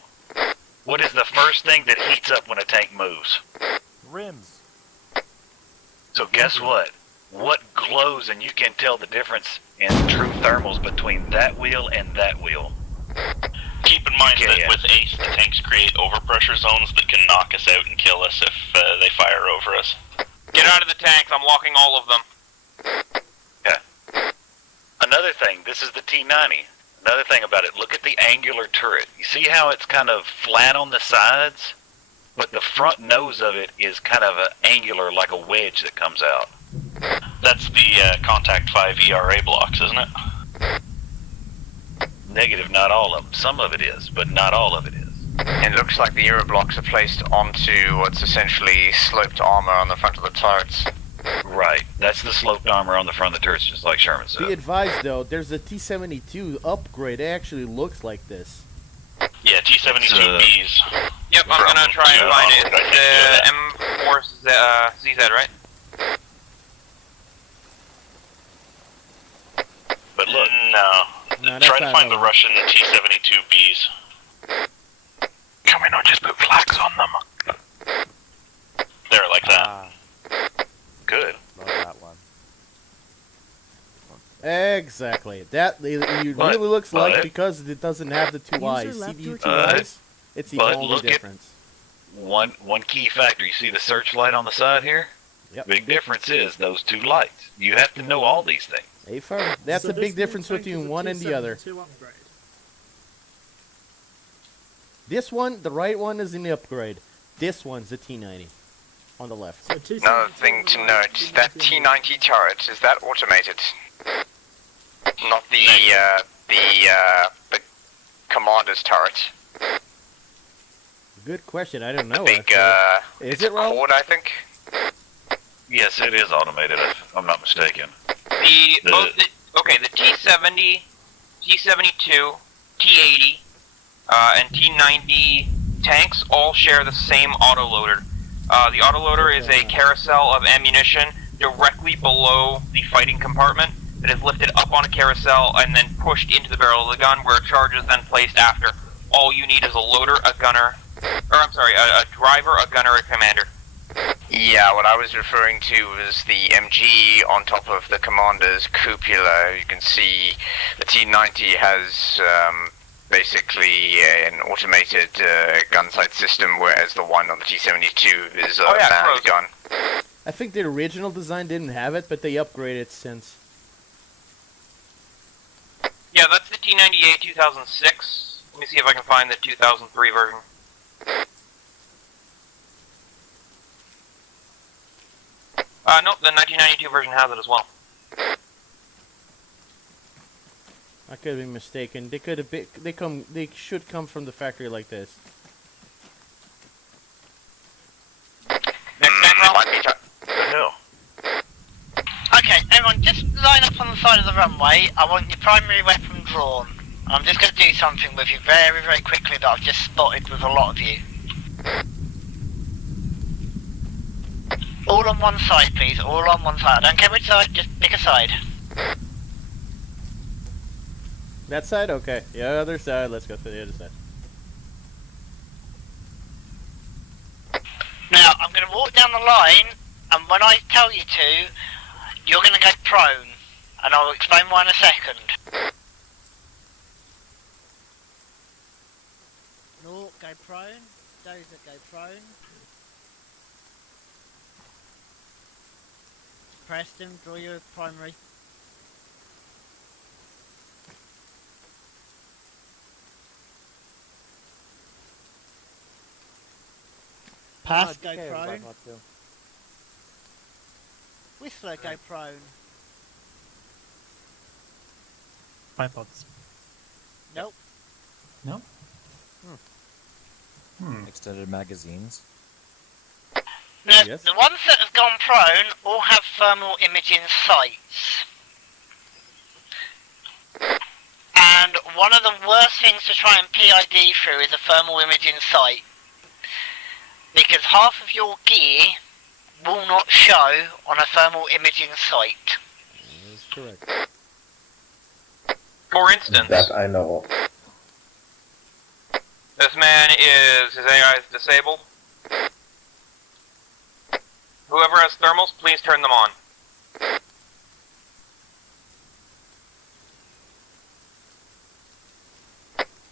What is the first thing that heats up when a tank moves? Rims. So guess what? What glows, and you can tell the difference in true thermals between that wheel and that wheel. Keep in mind that with ACE, the tanks create overpressure zones that can knock us out and kill us if they fire over us. Get out of the tanks, I'm locking all of them. Yeah. Another thing, this is the T90. Another thing about it, look at the angular turret. You see how it's kind of flat on the sides? But the front nose of it is kind of angular, like a wedge that comes out. That's the Contact 5 ERA blocks, isn't it? Negative, not all of them. Some of it is, but not all of it is. It looks like the aero blocks are placed onto what's essentially sloped armor on the front of the turrets. Right, that's the sloped armor on the front of the turrets, just like Sherman said. Be advised, though, there's a T-72 upgrade. It actually looks like this. Yeah, T-72Bs. Yep, I'm gonna try and find it. The M4 CZ, right? But look, no. Try to find the Russian T-72Bs. Can we not just put flags on them? There, like that. Good. Love that one. Exactly. That it really looks like, because it doesn't have the two eyes. See the two eyes? It's the only difference. One key factor. You see the searchlight on the side here? Yep. Big difference is those two lights. You have to know all these things. That's a big difference between one and the other. Upgrade. This one, the right one, is in the upgrade. This one's the T90 on the left. Another thing to note, that T90 turret, is that automated? Not the commander's turret. Good question. I don't know. Big, is it wrong? Cord, I think. Yes, it is automated, if I'm not mistaken. The T70, T72, T80, and T90 tanks all share the same autoloader. The autoloader is a carousel of ammunition directly below the fighting compartment that is lifted up on a carousel and then pushed into the barrel of the gun, where a charge is then placed after. All you need is a loader, a gunner, a driver, a gunner, a commander. Yeah, what I was referring to was the MG on top of the commander's cupola. You can see the T90 has basically an automated gun sight system, whereas the one on the T72 is a manned gun. I think the original design didn't have it, but they upgraded since. Yeah, that's the T98 2006. Let me see if I can find the 2003 version. Nope, the 1992 version has it as well. I could be mistaken. They could have been. They should come from the factory like this. The hell? Okay, everyone, just line up on the side of the runway. I want your primary weapon drawn. I'm just going to do something with you very, very quickly that I've just spotted with a lot of you. All on one side, please. All on one side. I don't care which side, just pick a side. That side? Okay. The other side. Let's go to the other side. Now, I'm going to walk down the line, and when I tell you to, you're going to go prone. And I'll explain why in a second. No, go prone. Dozer, go prone. Preston, draw your primary. Pass, go prone. Whistler, go prone. Bipods. Nope. No? Extended magazines. Now, the ones that have gone prone all have thermal imaging sights. And one of the worst things to try and PID through is a thermal imaging sight. Because half of your gear will not show on a thermal imaging sight. That is correct. For instance, That I know. this man his AI is disabled. Whoever has thermals, please turn them on.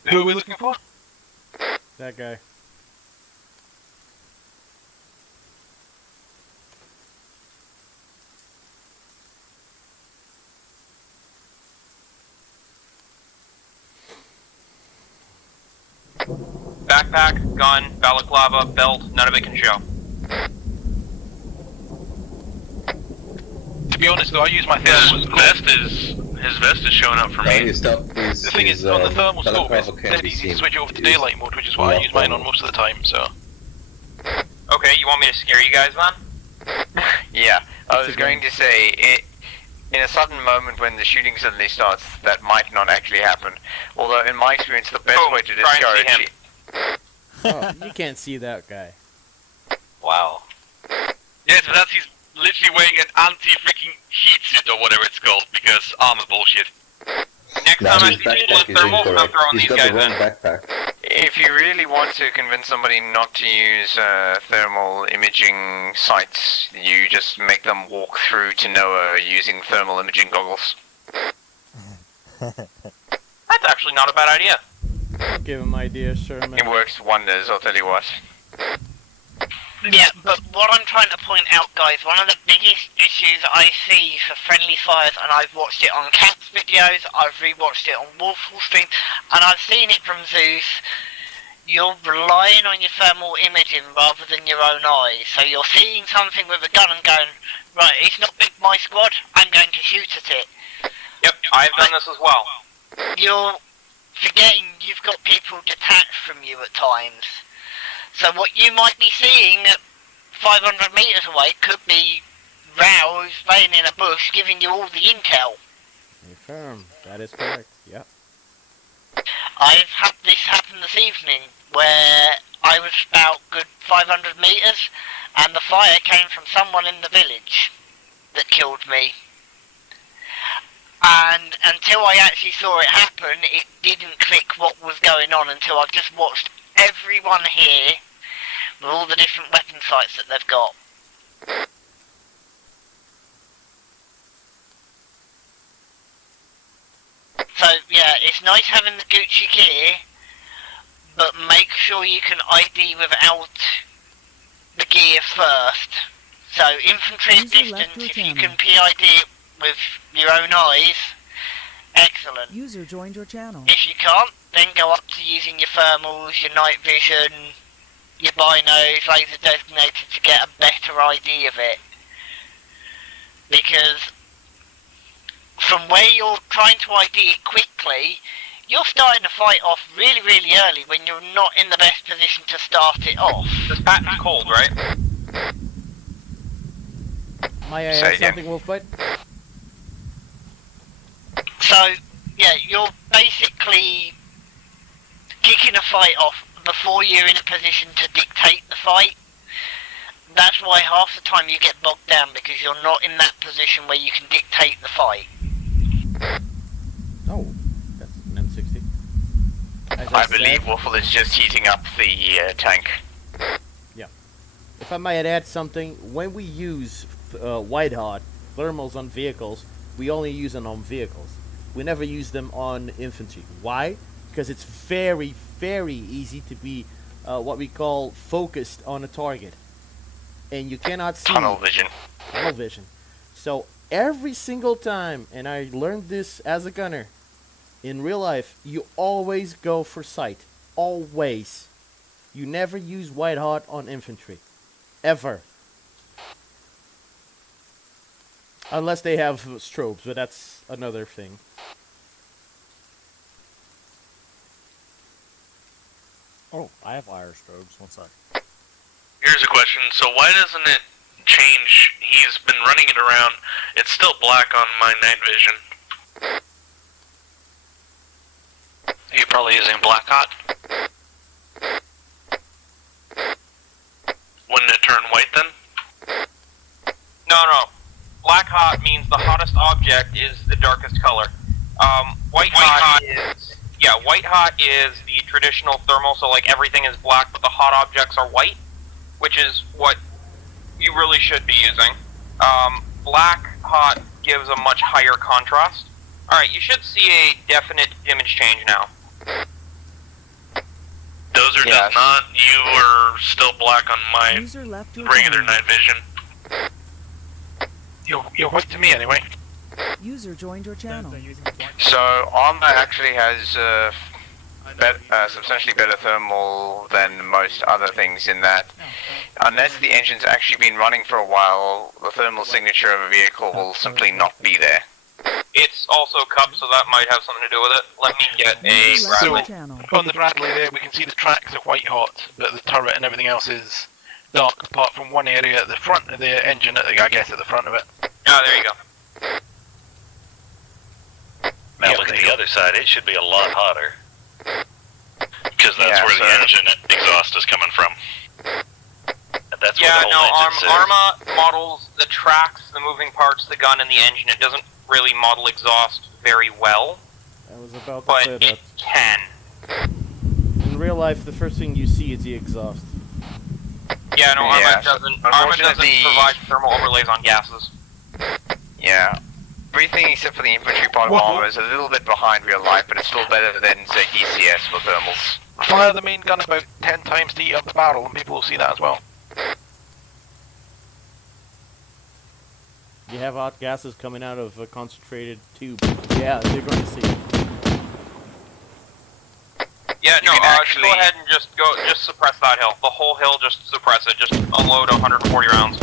Who are we looking for? That guy. Backpack, gun, balaclava, belt, none of it can show. To be honest though, I use my thermals. Vest is His vest is showing up for me. The thing is, on the thermal scope, it's dead easy to switch over to daylight mode, which is what I use mine on most of the time, so... Okay, you want me to scare you guys, man? Yeah, I was going to say, in a sudden moment when the shooting suddenly starts, that might not actually happen. Although, in my experience, the best way to discourage it... Oh, you can't see that guy. Wow. Yes, but that's he's literally wearing an anti-freaking heat suit or whatever it's called, because armor bullshit. Next time I see people in thermal, I'm throwing these guys in. Backpack. If you really want to convince somebody not to use thermal imaging sites, you just make them walk through to NOAA using thermal imaging goggles. That's actually not a bad idea. I'll give him ideas, sure, man. It works wonders, I'll tell you what. Yeah, but what I'm trying to point out, guys, one of the biggest issues I see for friendly fires, and I've watched it on Cat's videos, I've rewatched it on Wolfhall stream, and I've seen it from Zeus, you're relying on your thermal imaging rather than your own eyes. So you're seeing something with a gun and going, right, it's not big my squad, I'm going to shoot at it. Yep, I've done this as well. You're forgetting you've got people detached from you at times. So what you might be seeing at 500 metres away could be Rouse laying in a bush giving you all the intel. Confirm. That is correct. Yep. I've had this happen this evening where I was about good 500 metres and the fire came from someone in the village that killed me. And until I actually saw it happen, it didn't click what was going on until I just watched everyone here with all the different weapon sites that they've got. So yeah, it's nice having the Gucci gear, but make sure you can ID without the gear first. So infantry at distance, if you can PID it with your own eyes, excellent. User joined your channel. If you can't, then go up to using your thermals, your night vision, your binos, laser designated to get a better ID of it. Because from where you're trying to ID it quickly, you're starting to fight off really, really early when you're not in the best position to start it off. This pattern's cold, right? May I add something, Wolfbite? So, yeah, you're basically kicking a fight off before you're in a position to dictate the fight. That's why half the time you get bogged down, because you're not in that position where you can dictate the fight. Oh, that's an M60. I believe Waffle is just heating up the tank. Yeah. If I might add something, when we use white hot thermals on vehicles, we only use them on vehicles. We never use them on infantry. Why? Because it's very, very easy to be what we call focused on a target. And you cannot see... Tunnel vision. Tunnel vision. So every single time, and I learned this as a gunner, in real life, you always go for sight. Always. You never use white hot on infantry. Ever. Unless they have strobes, but that's another thing. Oh, I have wire strobes. One sec. Here's a question. So why doesn't it change? He's been running it around. It's still black on my night vision. You're probably using black hot. Wouldn't it turn white then? No. Black hot means the hottest object is the darkest color. White hot is... Yeah, white hot is the traditional thermal, so like everything is black, but the hot objects are white, which is what you really should be using. Black hot gives a much higher contrast. Alright, you should see a definite image change now. Dozer does not. You are still black on my regular night vision. You're white to me anyway. User joined your channel. So Armor actually has substantially better thermal than most other things in that unless the engine's actually been running for a while, the thermal signature of a vehicle will simply not be there. It's also cupped, so that might have something to do with it. Let me get a Bradley. On the Bradley there, we can see the tracks are white hot, but the turret and everything else is dark, apart from one area at the front of the engine, I guess at the front of it. Oh, there you go. Now look at the other side, it should be a lot hotter. Because that's where the engine exhaust is coming from. And that's where the whole engine sits. Arma models the tracks, the moving parts, the gun, and the engine. It doesn't really model exhaust very well. I was about to but say it that. can. In real life, the first thing you see is the exhaust. Yeah, no, Arma doesn't provide thermal overlays on gases. Yeah. Everything except for the infantry part of armor is a little bit behind real life, but it's still better than, say, DCS for thermals. Fire the main gun about 10 times to eat up the barrel, and people will see that as well. You have hot gases coming out of a concentrated tube. Yeah, you're going to see it. Yeah, no, just go ahead and just suppress that hill. The whole hill, just suppress it. Just unload 140 rounds.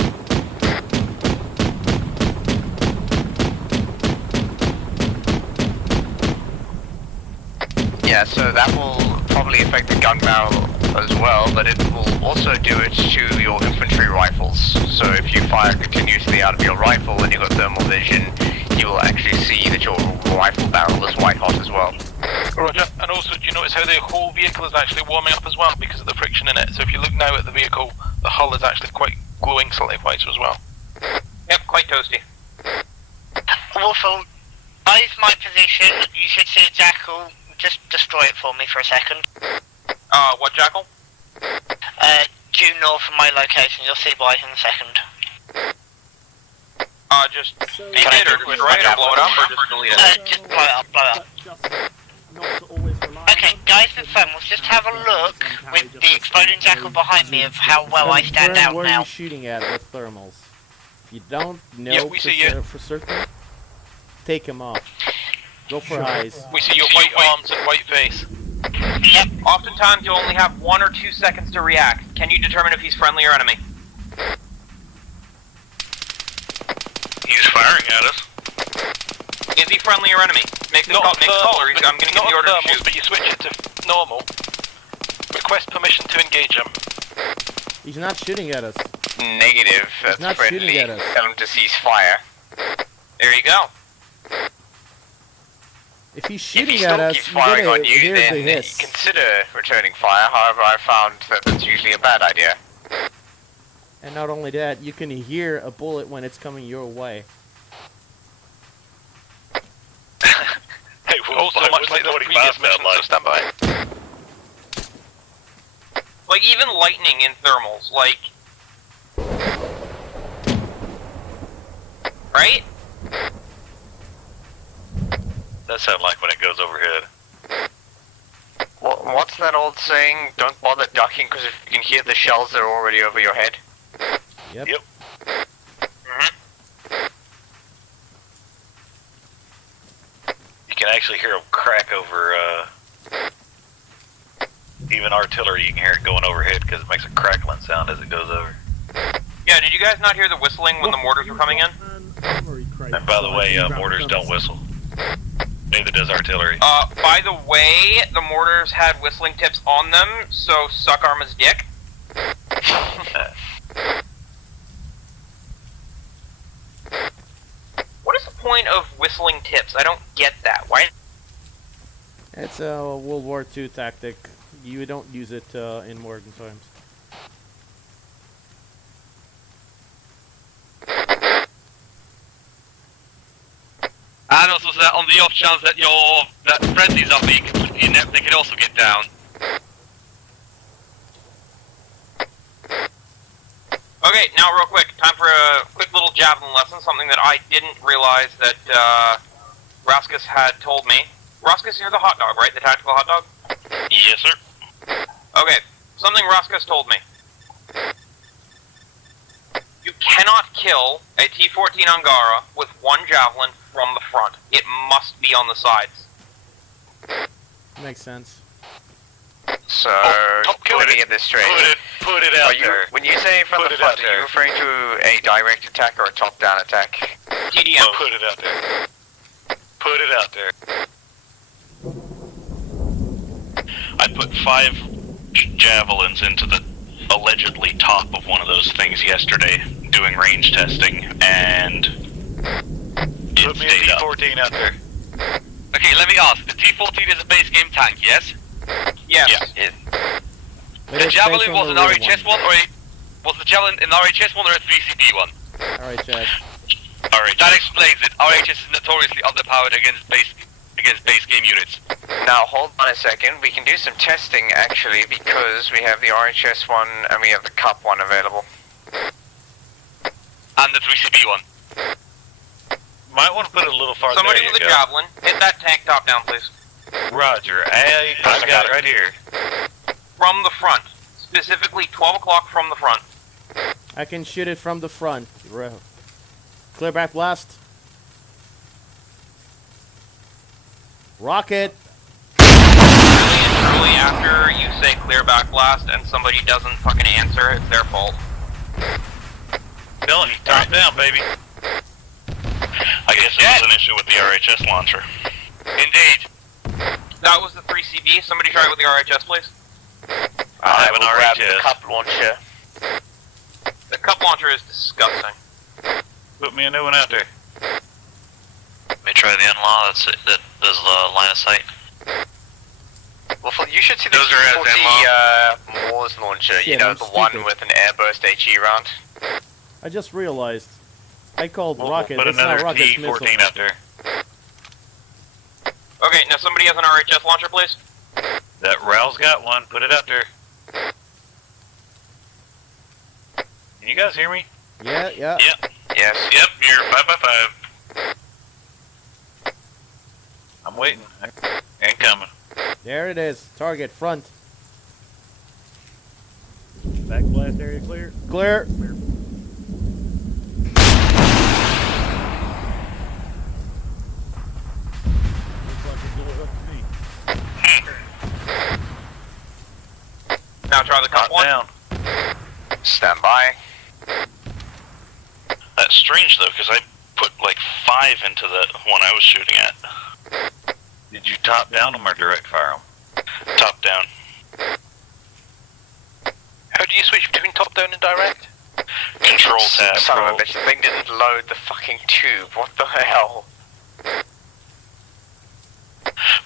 Yeah, so that will probably affect the gun barrel as well, but it will also do it to your infantry rifles. So if you fire continuously out of your rifle and you've got thermal vision, you will actually see that your rifle barrel is white hot as well. Roger, and also do you notice how the whole vehicle is actually warming up as well because of the friction in it? So if you look now at the vehicle, the hull is actually quite glowing slightly white as well. Yep, quite toasty. Wolfel, eyes my position. You should see a jackal. Just destroy it for me for a second. What jackal? Due north from my location. You'll see why in a second. Just make it or destroy it or blow it up or just delete it? Just blow it up, Okay, guys and thermals, just have a look with the exploding jackal behind me of how well I stand out where now. are you shooting at with thermals? If you don't know for certain, take them off. Go for eyes. We see your white arms and white face. Yep. Oftentimes you'll only have 1 or 2 seconds to react. Can you determine if he's friendly or enemy? He's firing at us. Is he friendly or enemy? Make the call, or I'm going to give the order to shoot. But you switch it to normal. Request permission to engage him. He's not shooting at us. Negative. That's not friendly. shooting at us. Tell him to cease fire. There you go. If he's shooting if he at still us, keeps firing on you, hear then the hiss. consider returning fire. However, I found that that's usually a bad idea. And not only that, you can hear a bullet when it's coming your way. Hey, also much like the previous mission, so stand by. Like, even lightning in thermals, like... Right? That sounds like when it goes overhead. What's that old saying? Don't bother ducking because if you can hear the shells, they're already over your head. Yep. You can actually hear them crack over, even artillery, you can hear it going overhead because it makes a crackling sound as it goes over. Yeah, did you guys not hear the whistling when the mortars were coming in? And by the way, mortars don't whistle. Neither does artillery. By the way, the mortars had whistling tips on them, so suck Arma's dick. What is the point of whistling tips? I don't get that. Why? It's a World War II tactic. You don't use it in modern times. And also so that on the off chance that that friendlies are being completely inept, they can also get down. Okay, now real quick, time for a quick little javelin lesson, something that I didn't realize that Raskus had told me. Raskus, you're the hot dog, right? The tactical hot dog? Yes, sir. Okay, something Raskus told me. You cannot kill a T-14 Angara with one javelin from the front. It must be on the sides. Makes sense. So, let me get this straight. Put it out there. When you say from the front, are you referring to a direct attack or a top-down attack? TDM. Put it out there. Put it out there. I put 5 javelins into the allegedly top of one of those things yesterday, doing range testing, and Put me a T-14 out there. Okay, let me ask. The T-14 is a base game tank, yes? Yes. Yeah. The Javelin was an RHS one, or was the Javelin an RHS one or a 3CP one? RHS. RHS. That explains it. RHS is notoriously underpowered against base game units. Now hold on a second, we can do some testing actually because we have the RHS one and we have the Cup one available. And the 3CP one. Might want to put it a little farther. Somebody there with a you go. javelin, hit that tank top down, please. Roger. I got it right here. From the front. Specifically 12 o'clock from the front. I can shoot it from the front. Clear back blast. Rocket. Truly, after you say clear back blast and somebody doesn't fucking answer, it's their fault. Dylan, you top down, baby. I guess it was an issue with the RHS launcher. Indeed. That was the 3CB. Somebody try it with the RHS, please. I have an grab RHS. the Cup launcher. The cup launcher is disgusting. Put me a new one out there. Let me try the N-Law, that does the line of sight. Well, you should see the Those are as T-40 Moors launcher, you Yeah, know, I'm the one stupid. with an airburst HE round. I just realized. I called We'll rocket. put It's not another rocket T-14 missile. out there. Okay, now somebody has an RHS launcher, please. That Raoul's got one. Put it out there. Can you guys hear me? Yeah. Yep. Yes. Yep, you're 5x5. I'm waiting. Ain't coming. There it is. Target front. Back blast area clear. Clear. Looks like it's going up to me. Now try the cup Top one. down. Stand by. That's strange though, because I put like 5 into the one I was shooting at. Did you top down them or direct fire them? Top down. How do you switch between top down and direct? Control tab. Son of a bitch, the thing didn't load the fucking tube. What the hell?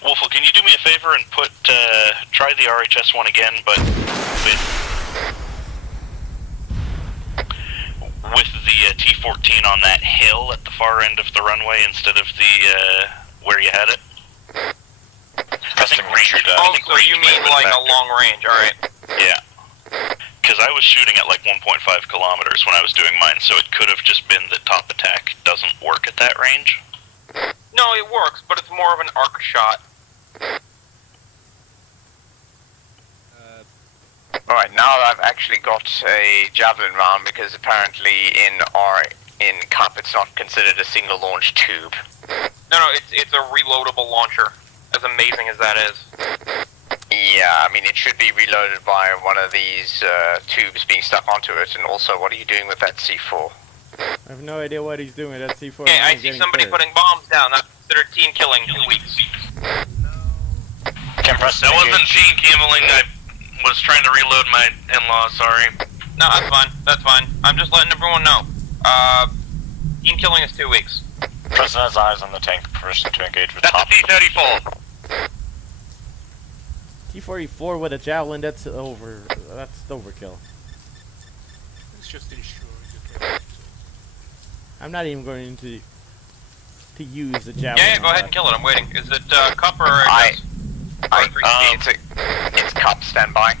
Wolfle, can you do me a favor and try the RHS one again, but with the T-14 on that hill at the far end of the runway instead of the where you had it? I think Ranger does. Oh, so you mean like a long range, alright. Yeah. Because I was shooting at like 1.5 kilometers when I was doing mine, so it could have just been that top attack doesn't work at that range. No, it works, but it's more of an arc shot. Alright, now I've actually got a javelin round because apparently in Cup it's not considered a single launch tube. No, it's a reloadable launcher. As amazing as that is. Yeah, I mean it should be reloaded by one of these tubes being stuck onto it, and also what are you doing with that C4? I have no idea what he's doing. That C4. Okay, I I'm see getting somebody clear. putting bombs down. That's considered team killing 2 weeks. That wasn't team cameling, I was trying to reload my in-law, sorry. No, that's fine. That's fine. I'm just letting everyone know. Team killing is 2 weeks. President has eyes on the tank. Permission to engage with That's top. a T-34. T-44 with a javelin. That's over. That's overkill. It's just ensuring that I'm not even going to use the javelin. Yeah, go ahead and kill it. I'm waiting. Is it Cup or It's Cup, stand by.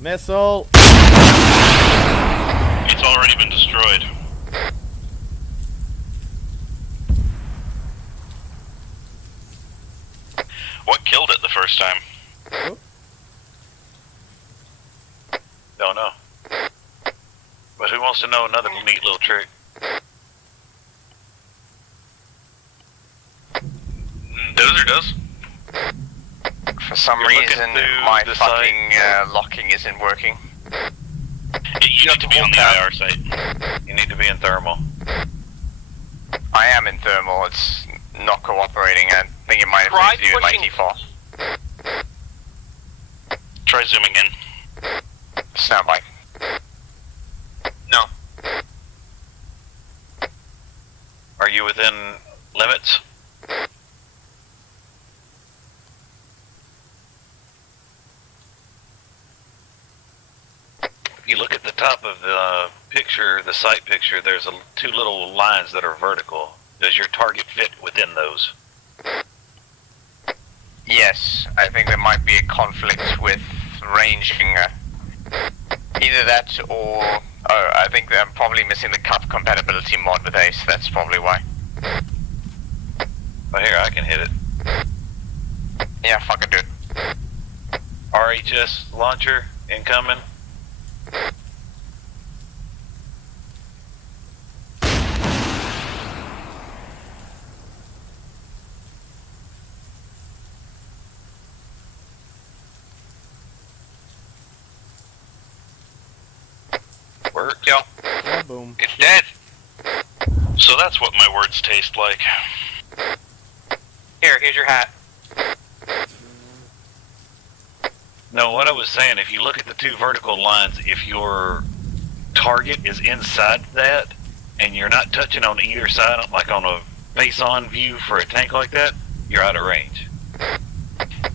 Missile. It's already been destroyed. What killed it the first time? Don't know. But who wants to know another neat little trick? Dozer does. For some reason, my fucking locking isn't working. You need to be on the IR site. You need to be in thermal. I am in thermal, it's not cooperating. I think it might have something to do with my default. Try zooming in. Stand by. No. Are you within limits? If you look at the top of the picture, the site picture, there's two little lines that are vertical. Does your target fit within those? Yes, I think there might be a conflict with ranging. Either that or... Oh, I think that I'm probably missing the cup compatibility mod with Ace, that's probably why. Oh, here, I can hit it. Yeah, fucking do it. RHS launcher incoming. Work. Yo. Oh, boom. It's dead. So that's what my words taste like. Here's your hat. No, what I was saying, if you look at the two vertical lines, if your target is inside that, and you're not touching on either side, like on a face-on view for a tank like that, you're out of range.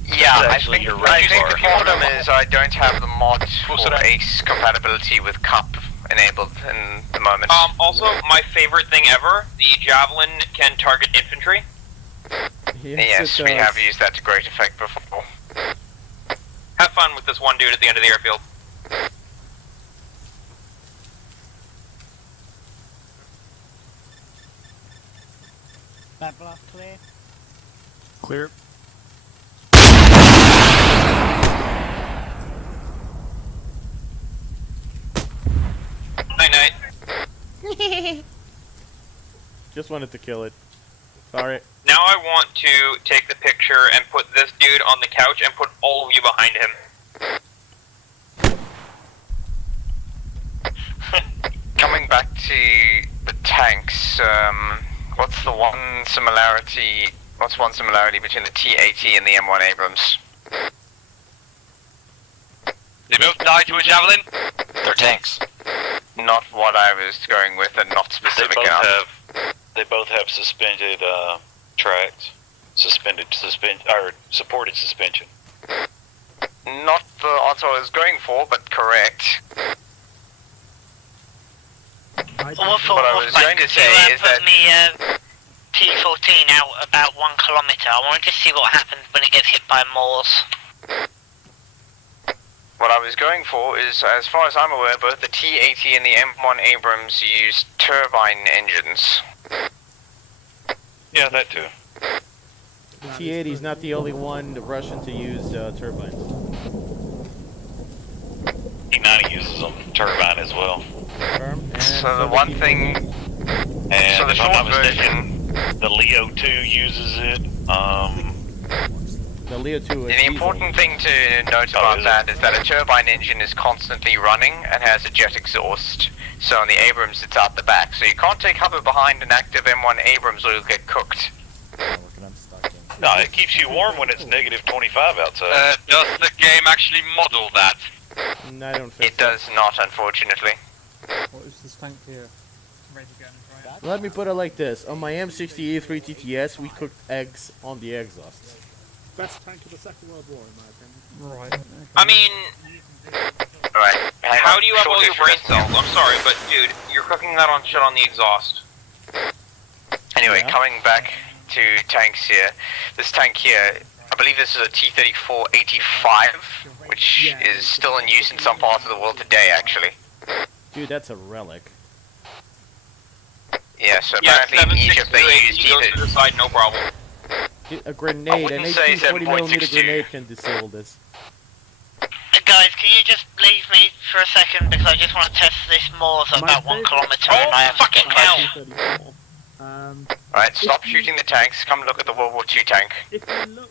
Yeah, I think your the bar. problem is I don't have the mod for Ace compatibility with cup enabled in the moment. Also, my favorite thing ever, the Javelin can target infantry. Yes, we have used that to great effect before. Have fun with this one dude at the end of the airfield. That block clear. Clear. Night night. Just wanted to kill it. Sorry. Now I want to take the picture and put this dude on the couch and put all of you behind him. Coming back to the tanks, what's one similarity between the T-80 and the M1 Abrams? They both die to a Javelin? They're tanks. Not what I was going with, and not specific enough. They both have suspended tracks, supported suspension. Not the answer I was going for, but correct. What I was going to say is that me T-14 out about 1 kilometre. I wanted to see what happens when it gets hit by Moors. what I was going for is, as far as I'm aware, both the T-80 and the M1 Abrams use turbine engines. Yeah, that too. T-80 is not the only one, the Russian, to use turbines. T-90 uses them, turbine as well. So the one thing... And so the if I'm not short mistaken, the Leo 2 uses it. The Leo 2 is the important thing to note about that is that a turbine engine is constantly running and has a jet exhaust. So on the Abrams, it's out the back. So you can't take cover behind an active M1 Abrams or you'll get cooked. No, it keeps you warm when it's negative 25 outside. Does the game actually model that? No, I don't think It does not, unfortunately. What is this tank here? Ready to go and try it. Let me put it like this. On my M60 E3 TTS, we cooked eggs on the exhausts. Best tank of the Second World War, in my opinion. Right. Okay. I mean, Right. how do you have all your brain cells? I'm sorry, but dude, you're cooking that on shit on the exhaust. Anyway, coming back to tanks here. This tank here, I believe this is a T-34-85, which is still in use in some parts of the world today, actually. Dude, that's a relic. Yeah, so Yeah, apparently in Egypt they use goes to the side, no problem. A grenade, an wouldn't say 1840mm 7.62. grenade can disable this. Guys, can you just leave me for a second because I just want to test this Moors about 1 kilometre and I have fucking hell. Alright, stop shooting the tanks, come look at the World War II tank. If you look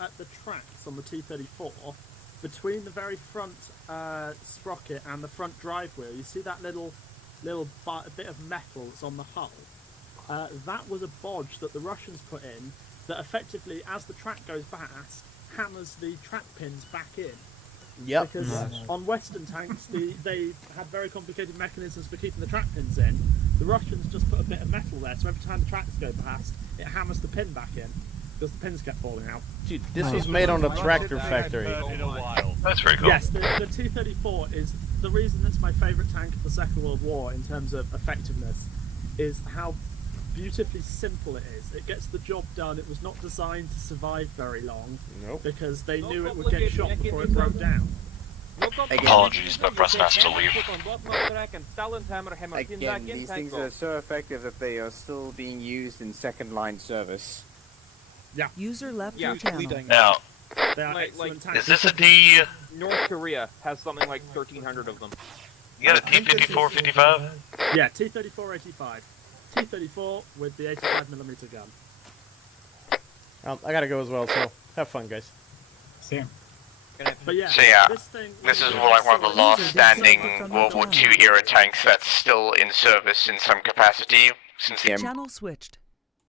at the tracks on the T-34, between the very front sprocket and the front drive wheel, you see that little bit of metal that's on the hull? That was a bodge that the Russians put in that effectively, as the track goes past, hammers the track pins back in. Yep. Because on Western tanks, they had very complicated mechanisms for keeping the track pins in. The Russians just put a bit of metal there, so every time the tracks go past, it hammers the pin back in, because the pins kept falling out. Dude, this was made on the tractor factory. That's very cool. Yes, the T-34 is the reason it's my favourite tank of the Second World War in terms of effectiveness, is how beautifully simple it is. It gets the job done. It was not designed to survive very long because they knew it would get shot before it broke down. Apologies, but press has to leave. Again, these things are so effective that they are still being used in second-line service. Yeah. User left your channel. Now, is this a D? North Korea has something like 1,300 of them. You got a T-54, 55? Yeah, T-34, 85. T-34 with the 85mm gun. I gotta go as well, so have fun, guys. See ya. But yeah, So yeah, this is like one of the last standing World War II era tanks that's still in service in some capacity since the Channel switched.